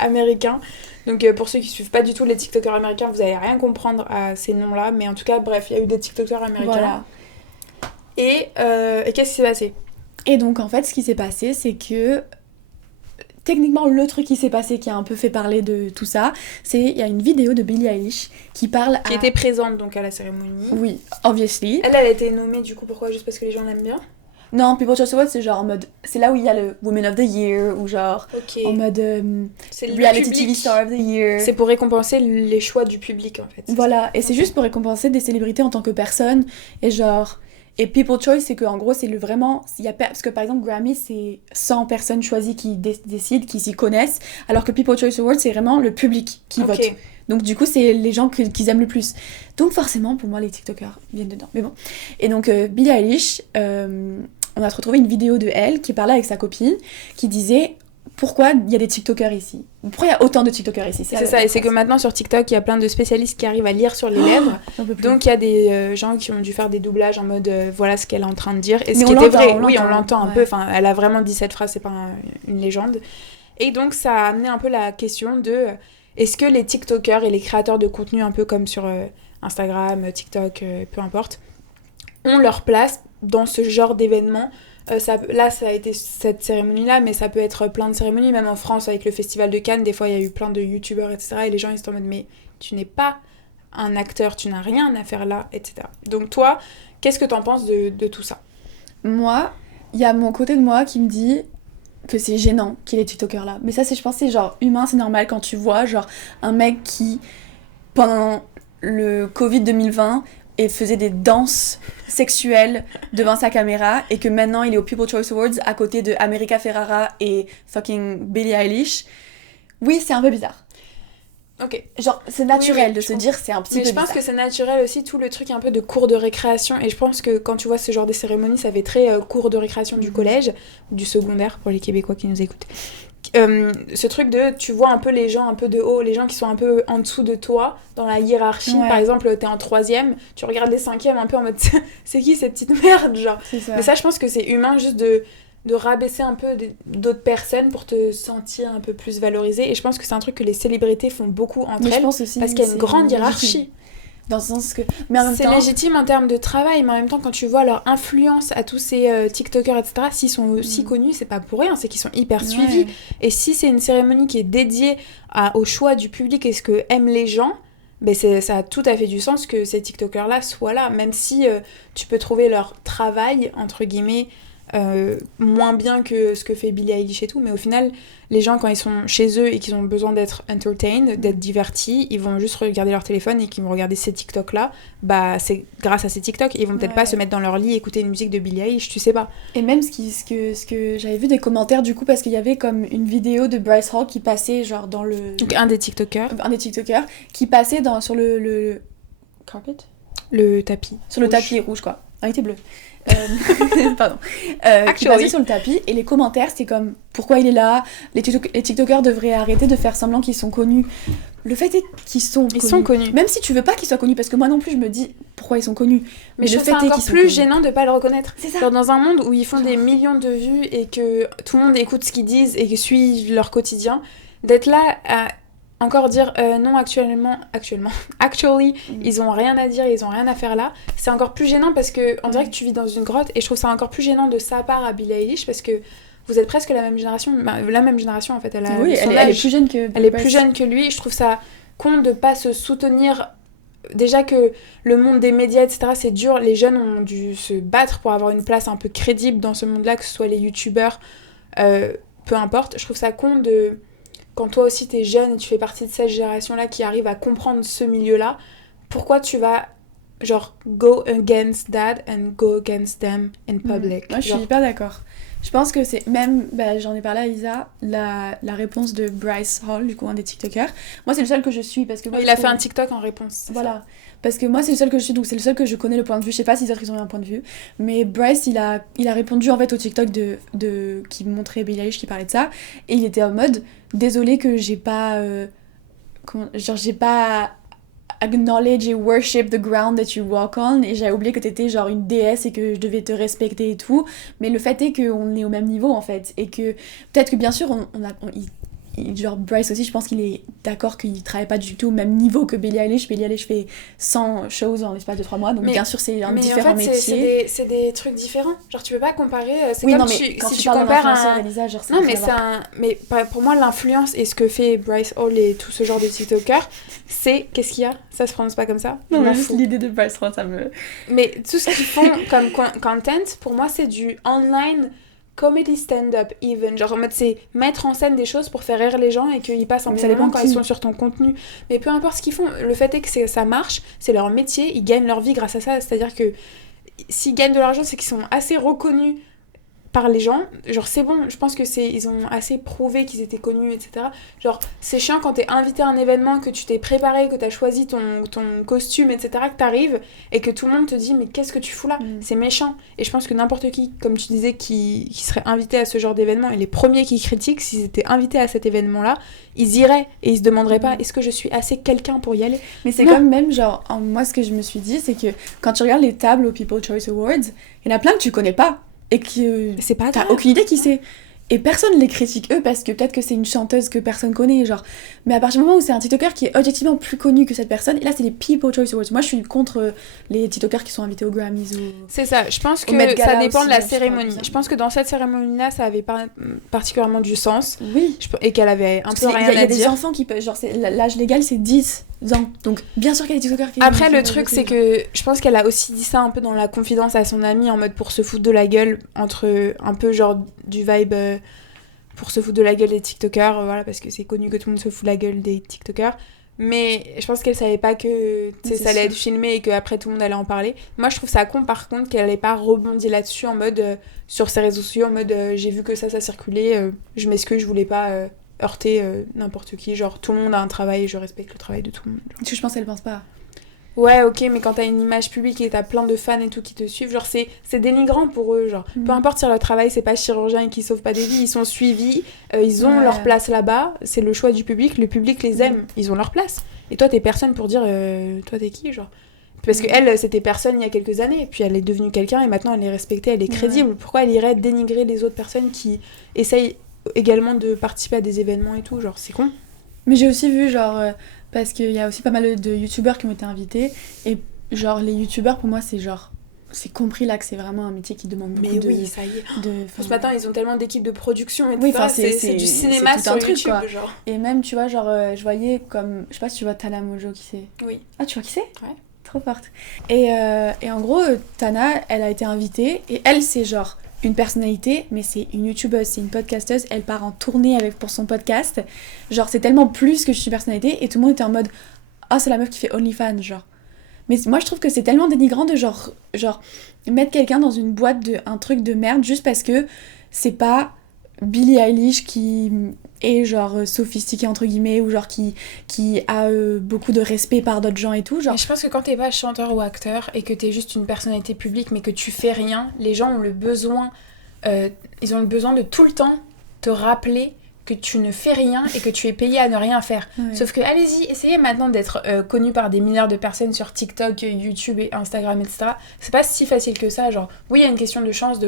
américains. Donc pour ceux qui suivent pas du tout les TikTokers américains, vous allez rien comprendre à ces noms-là. Mais en tout cas, bref, il y a eu des TikTokers américains. Voilà. Et qu'est-ce qui s'est passé? Et donc, en fait, ce qui s'est passé, c'est que... Techniquement, le truc qui s'est passé, qui a un peu fait parler de tout ça, c'est il y a une vidéo de Billie Eilish qui parle Qui était présente donc à la cérémonie. Oui, obviously. Elle a été nommée du coup, pourquoi? Juste parce que les gens l'aiment bien? Non, People Choice Awards, c'est genre en mode... C'est là où il y a le Woman of the Year, ou genre en mode c'est le Reality public. TV Star of the Year. C'est pour récompenser les choix du public en fait. Voilà, et c'est juste pour récompenser des célébrités en tant que personne, et genre... Et People Choice, c'est qu'en gros, c'est vraiment... Parce que par exemple, Grammy, c'est 100 personnes choisies qui décident, qui s'y connaissent, alors que People Choice Awards, c'est vraiment le public qui vote. Donc du coup, c'est les gens qu'ils aiment le plus. Donc forcément, pour moi, les TikTokers viennent dedans. Mais bon. Et donc, Billie Eilish, on a retrouvé une vidéo de elle qui parlait avec sa copine, qui disait... Pourquoi il y a des TikTokers ici? Pourquoi il y a autant de TikTokers ici? C'est ça, et c'est que maintenant sur TikTok, il y a plein de spécialistes qui arrivent à lire sur les lèvres. Donc il y a des gens qui ont dû faire des doublages en mode voilà ce qu'elle est en train de dire. Et ce qui était vrai, oui, on l'entend un peu. Enfin, elle a vraiment dit cette phrase, c'est pas une légende. Et donc ça a amené un peu la question de est-ce que les TikTokers et les créateurs de contenu, un peu comme sur Instagram, TikTok, peu importe, ont leur place dans ce genre d'événement? Là, ça a été cette cérémonie-là, mais ça peut être plein de cérémonies, même en France, avec le Festival de Cannes, des fois, il y a eu plein de youtubeurs, etc. Et les gens, ils sont en mode, mais tu n'es pas un acteur, tu n'as rien à faire là, etc. Donc toi, qu'est-ce que t'en penses de tout ça? Moi, il y a mon côté de moi qui me dit que c'est gênant qu'il y ait des TikTokers là. Mais ça, je pense que c'est genre humain, c'est normal quand tu vois genre un mec qui, pendant le Covid 2020... et faisait des danses sexuelles devant sa caméra, et que maintenant il est au People Choice Awards à côté de America Ferrara et fucking Billie Eilish. Oui, c'est un peu bizarre. Ok. Genre, c'est naturel de se dire c'est un petit peu bizarre. Mais je pense que c'est naturel aussi tout le truc un peu de cours de récréation, et je pense que quand tu vois ce genre de cérémonie, ça fait très cours de récréation du collège, du secondaire pour les Québécois qui nous écoutent. Ce truc de tu vois un peu les gens un peu de haut, les gens qui sont un peu en dessous de toi dans la hiérarchie. Par exemple, t'es en 3e, tu regardes les 5e un peu en mode c'est qui cette petite merde, genre. Mais ça, je pense que c'est humain juste de rabaisser un peu d'autres personnes pour te sentir un peu plus valorisé, et je pense que c'est un truc que les célébrités font beaucoup entre elles, parce qu'il y a une grande hiérarchie. Dans le sens que... Mais en même temps... C'est légitime en termes de travail, mais en même temps, quand tu vois leur influence à tous ces TikTokers, etc., s'ils sont aussi connus, c'est pas pour rien, c'est qu'ils sont hyper suivis. Et si c'est une cérémonie qui est dédiée au choix du public et ce que aiment les gens, ben ça a tout à fait du sens que ces TikTokers-là soient là, même si tu peux trouver leur travail, entre guillemets, moins bien que ce que fait Billie Eilish et tout, mais au final les gens, quand ils sont chez eux et qu'ils ont besoin d'être entertained, d'être divertis, ils vont juste regarder leur téléphone et qu'ils vont regarder ces TikTok là, bah c'est grâce à ces TikTok, ils vont peut-être pas se mettre dans leur lit et écouter une musique de Billie Eilish, tu sais pas. Et même ce que j'avais vu des commentaires du coup, parce qu'il y avait comme une vidéo de Bryce Hall qui passait genre dans le... Donc un des TikTokers qui passait sur le carpet, le tapis sur le tapis rouge quoi, il était bleu. Pardon. Qui passait sur le tapis, et les commentaires c'était comme pourquoi il est là, les TikTokers devraient arrêter de faire semblant qu'ils sont connus. Le fait est qu'ils sont connus. Même si tu veux pas qu'ils soient connus, parce que moi non plus je me dis pourquoi ils sont connus. Mais je le trouve ça encore plus gênant de pas le reconnaître. C'est ça. Genre dans un monde où ils font des millions de vues et que tout le monde écoute ce qu'ils disent et que suit leur quotidien, d'être là à encore dire non actually, ils ont rien à dire, ils ont rien à faire là, c'est encore plus gênant parce que on dirait que tu vis dans une grotte et je trouve ça encore plus gênant de sa part à Billie Eilish parce que vous êtes presque la même génération en fait, elle a Oui, son elle est âge. plus jeune que... Elle est plus jeune que lui et je trouve ça con de pas se soutenir. Déjà que le monde des médias, etc., c'est dur. Les jeunes ont dû se battre pour avoir une place un peu crédible dans ce monde-là, que ce soit les youtubeurs, peu importe. Je trouve ça con de... Quand toi aussi t'es jeune et tu fais partie de cette génération-là qui arrive à comprendre ce milieu-là, pourquoi tu vas, genre, go against that and go against them in public. Moi, je suis hyper d'accord. Je pense que c'est même, j'en ai parlé à Isa, la réponse de Bryce Hall, du coup un des TikTokers. Moi c'est le seul que je suis parce que moi, il a fait un TikTok en réponse. Voilà, parce que moi c'est le seul que je suis, donc c'est le seul que je connais le point de vue. Je sais pas si les autres ils ont eu un point de vue, mais Bryce il a répondu en fait au TikTok qui montrait Billie Eilish qui parlait de ça, et il était en mode désolé que j'ai pas j'ai pas acknowledge et worship the ground that you walk on, et j'avais oublié que t'étais genre une déesse et que je devais te respecter et tout, mais le fait est qu'on est au même niveau en fait, et que peut-être que bien sûr genre Bryce aussi, je pense qu'il est d'accord qu'il travaille pas du tout au même niveau que Billie Eilish. Billie Eilish fait 100 shows en l'espace de 3 mois, donc bien sûr c'est un différent métier. C'est des trucs différents, genre tu peux pas comparer, c'est oui, comme non, mais quand si tu tu parles compares d'un Elisa, genre non mais mais pour moi l'influence et ce que fait Bryce Hall et tout ce genre de TikTokers, c'est qu'est-ce qu'il y a, ça se prononce pas comme ça, non mais juste l'idée de Bryce Hall ça me... Mais tout ce qu'ils font comme content, pour moi c'est du online comedy stand-up even, genre en mode c'est mettre en scène des choses pour faire rire les gens et qu'ils passent un bon moment quand ils sont sur ton contenu, mais peu importe ce qu'ils font, le fait est que ça marche, c'est leur métier, ils gagnent leur vie grâce à ça, c'est-à-dire que s'ils gagnent de l'argent c'est qu'ils sont assez reconnus par les gens, genre c'est bon, je pense que ils ont assez prouvé qu'ils étaient connus, etc. Genre c'est chiant quand t'es invité à un événement, que tu t'es préparé, que t'as choisi ton costume, etc., que t'arrives et que tout le monde te dit mais qu'est-ce que tu fous là, c'est méchant. Et je pense que n'importe qui, comme tu disais, qui serait invité à ce genre d'événement, et les premiers qui critiquent, s'ils étaient invités à cet événement là, ils iraient et ils se demanderaient pas est-ce que je suis assez quelqu'un pour y aller. Mais c'est comme même genre, moi ce que je me suis dit c'est que quand tu regardes les tables aux People's Choice Awards, il y en a plein que tu connais pas et que c'est pas t'as aucune idée qui c'est, et personne les critique eux parce que peut-être que c'est une chanteuse que personne connaît, genre, mais à partir du moment où c'est un TikToker qui est objectivement plus connu que cette personne, et là c'est les People's Choice Awards. Moi je suis contre les TikTokers qui sont invités aux Grammys ou... C'est ça, je pense que ça dépend de la cérémonie. Je pense que dans cette cérémonie-là, ça avait pas particulièrement du sens. Oui. Et qu'elle avait un peu rien à dire. Il y a des enfants qui peuvent... Genre, l'âge légal, c'est 10 ans. Donc, bien sûr qu'il y a des TikTokers qui... Après, le truc, c'est que je pense qu'elle a aussi dit ça un peu dans la confidence à son amie, en mode pour se foutre de la gueule, entre un peu genre du vibe... pour se foutre de la gueule des TikTokers, voilà, parce que c'est connu que tout le monde se fout de la gueule des TikTokers. Mais je pense qu'elle savait pas que ça allait être filmé et qu'après tout le monde allait en parler. Moi je trouve ça con par contre qu'elle ait pas rebondi là-dessus en mode sur ses réseaux sociaux en mode j'ai vu que ça circulait, je m'excuse, je voulais pas heurter n'importe qui, genre tout le monde a un travail et je respecte le travail de tout le monde. Parce que je pense qu'elle pense pas. Ouais, ok, mais quand t'as une image publique et t'as plein de fans et tout qui te suivent, genre c'est dénigrant pour eux, genre. Peu importe si leur travail c'est pas chirurgien et qu'ils sauvent pas des vies, ils sont suivis, ils ont leur place là-bas, c'est le choix du public, le public les aime, ils ont leur place. Et toi t'es personne pour dire toi t'es qui, genre. Parce qu'elle c'était personne il y a quelques années, puis elle est devenue quelqu'un et maintenant elle est respectée, elle est crédible. Pourquoi elle irait dénigrer les autres personnes qui essayent également de participer à des événements et tout, genre c'est con. Mais j'ai aussi vu genre... parce qu'il y a aussi pas mal de youtubeurs qui ont été invités, et genre les youtubeurs pour moi c'est genre, c'est compris là que c'est vraiment un métier qui demande beaucoup de... Oui, ça y est. Ce matin ils ont tellement d'équipes de production et tout ça, c'est du cinéma sur YouTube, quoi. Genre. Et même tu vois genre, je voyais comme, je sais pas si tu vois Tana Mojo qui c'est. Oui. Ah tu vois qui c'est? Ouais. Trop forte. Et en gros Tana elle a été invitée, et elle c'est genre une personnalité, mais c'est une youtubeuse, c'est une podcasteuse, elle part en tournée pour son podcast, genre c'est tellement plus que je suis une personnalité, et tout le monde était en mode ah c'est la meuf qui fait OnlyFans, genre. Mais moi je trouve que c'est tellement dénigrant de genre mettre quelqu'un dans une boîte de un truc de merde juste parce que c'est pas Billie Eilish qui est genre sophistiquée entre guillemets, ou genre qui a beaucoup de respect par d'autres gens et tout, genre. Mais je pense que quand t'es pas chanteur ou acteur et que t'es juste une personnalité publique mais que tu fais rien, les gens ont le besoin de tout le temps te rappeler que tu ne fais rien et que tu es payé à ne rien faire. Ouais. Sauf que allez-y, essayez maintenant d'être connu par des milliards de personnes sur TikTok, YouTube et Instagram, etc. C'est pas si facile que ça, genre oui il y a une question de chance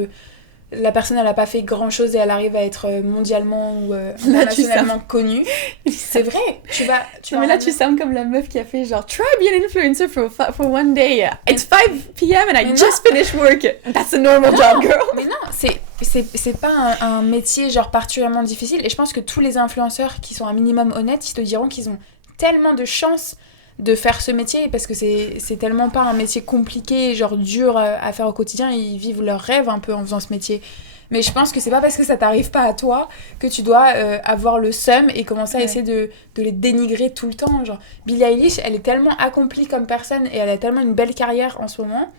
la personne elle a pas fait grand chose et elle arrive à être mondialement ou internationalement connue. C'est vrai, tu vas Non, mais là, tu sens comme la meuf qui a fait genre try being an influencer for one day. It's 5 p.m. and I just finished work. That's a normal job, girl. Mais non, c'est pas un métier genre particulièrement difficile. Et je pense que tous les influenceurs qui sont un minimum honnêtes, ils te diront qu'ils ont tellement de chance de faire ce métier parce que c'est tellement pas un métier compliqué, genre dur à faire au quotidien. Ils vivent leur rêve un peu en faisant ce métier. Mais je pense que c'est pas parce que ça t'arrive pas à toi que tu dois avoir le seum et commencer à essayer de les dénigrer tout le temps. Genre, Billie Eilish, elle est tellement accomplie comme personne et elle a tellement une belle carrière en ce moment.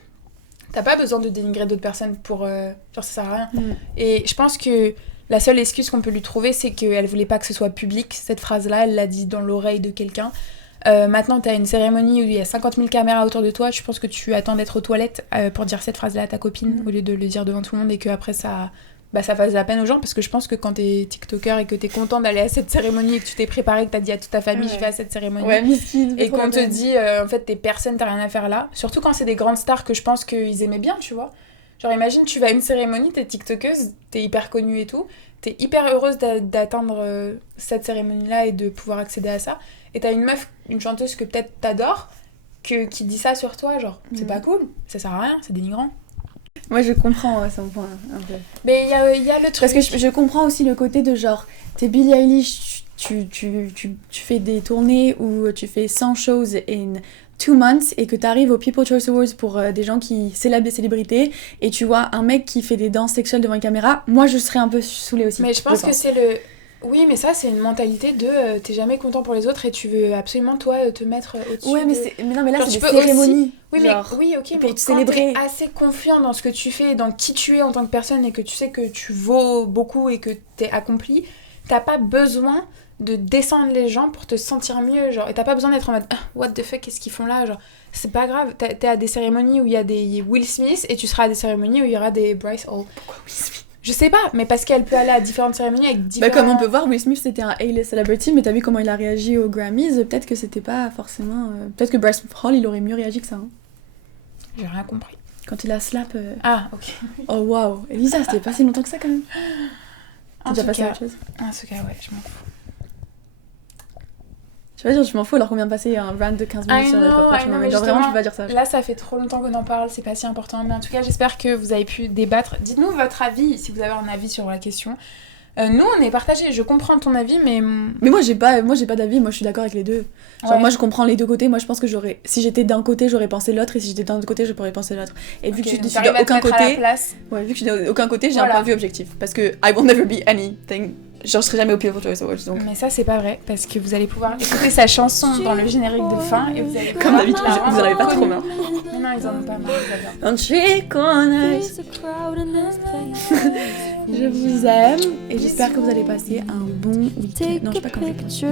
T'as pas besoin de dénigrer d'autres personnes pour... genre, ça sert à rien. Et je pense que la seule excuse qu'on peut lui trouver, c'est qu'elle voulait pas que ce soit public. Cette phrase-là, elle l'a dit dans l'oreille de quelqu'un. Maintenant, t'as une cérémonie où il y a 50 000 caméras autour de toi. Je pense que tu attends d'être aux toilettes pour dire cette phrase-là à ta copine au lieu de le dire devant tout le monde et qu'après ça fasse de la peine aux gens. Parce que je pense que quand t'es TikToker et que t'es content d'aller à cette cérémonie et que tu t'es préparé, que t'as dit à toute ta famille je vais à cette cérémonie et qu'on te dit en fait t'es personne, t'as rien à faire là. Surtout quand c'est des grandes stars que je pense qu'ils aimaient bien, tu vois. Genre imagine tu vas à une cérémonie, t'es TikTokeuse, t'es hyper connue et tout, t'es hyper heureuse d'atteindre cette cérémonie-là et de pouvoir accéder à ça. Et t'as une meuf, une chanteuse que peut-être t'adores, qui dit ça sur toi, genre, c'est pas cool, ça sert à rien, c'est dénigrant. Moi, je comprends son point, un peu. Mais il y a le truc... Parce que je comprends aussi le côté de genre, t'es Billie Eilish, tu fais des tournées où tu fais 100 shows in 2 months et que t'arrives aux People's Choice Awards pour des gens qui célèbrent des célébrités et tu vois un mec qui fait des danses sexuelles devant une caméra, moi je serais un peu saoulée aussi. Mais je pense que c'est le... Oui, mais ça, c'est une mentalité de t'es jamais content pour les autres et tu veux absolument, toi, te mettre au-dessus. Ouais, mais, mais non, mais là, genre, c'est des cérémonies. Oui, genre, mais, ok, pour mais te célébrer. Quand t'es assez confiant dans ce que tu fais, dans qui tu es en tant que personne et que tu sais que tu vaux beaucoup et que t'es accompli, t'as pas besoin de descendre les gens pour te sentir mieux, genre. Et t'as pas besoin d'être en mode what the fuck, qu'est-ce qu'ils font là, genre. C'est pas grave, t'es à des cérémonies où il y a des Will Smith et tu seras à des cérémonies où il y aura des Bryce Hall. Pourquoi Will Smith ? Je sais pas, mais parce qu'elle peut aller à différentes cérémonies avec différents... Bah comme on peut voir, Will Smith c'était un A-list celebrity, mais t'as vu comment il a réagi aux Grammys, peut-être que c'était pas forcément... Peut-être que Bryce Hall il aurait mieux réagi que ça. Hein. J'ai rien compris. Quand il a slap... Ah, ok. Oh waouh, Elisa, c'était pas si longtemps que ça quand même. T'as déjà passé à autre chose ? En tout cas, ouais, je m'en fous. Tu vois, genre, je m'en fous alors qu'on vient de passer un rant de 15 minutes sur les pop culture. Genre vraiment, je peux pas dire ça. Là, ça fait trop longtemps qu'on en parle, c'est pas si important. Mais en tout cas, j'espère que vous avez pu débattre. Dites-nous votre avis, si vous avez un avis sur la question. Nous, on est partagés. Je comprends ton avis, mais... Mais moi, j'ai pas d'avis. Moi, je suis d'accord avec les deux. Genre, moi, je comprends les deux côtés. Moi, je pense que si j'étais d'un côté, j'aurais pensé l'autre. Et si j'étais d'un autre côté, je pourrais penser l'autre. Et vu que je suis d'aucun côté... Ouais, vu que je suis d'aucun côté, j'ai un point de vue objectif. Parce que I will never be anything... Genre, je serai jamais au People's Choice Awards, donc... Mais ça, c'est pas vrai, parce que vous allez pouvoir écouter sa chanson dans le générique de fin, et vous allez... Comme d'habitude, vous en avez pas trop marre. Non, ils en ont pas marre, Un trick on ice. Je vous aime, et j'espère que vous allez passer un bon week-end. Non, je sais pas quand c'est.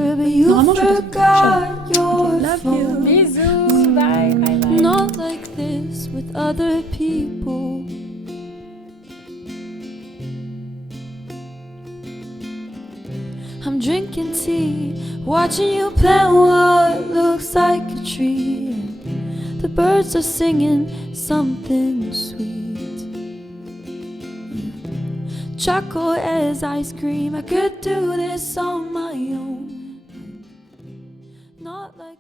Normalement, je passe. Love you. Bisous, bye, bye, bye. Not like this with other people. I'm drinking tea, watching you plant what looks like a tree. And the birds are singing something sweet. Chocolate as ice cream, I could do this on my own. Not like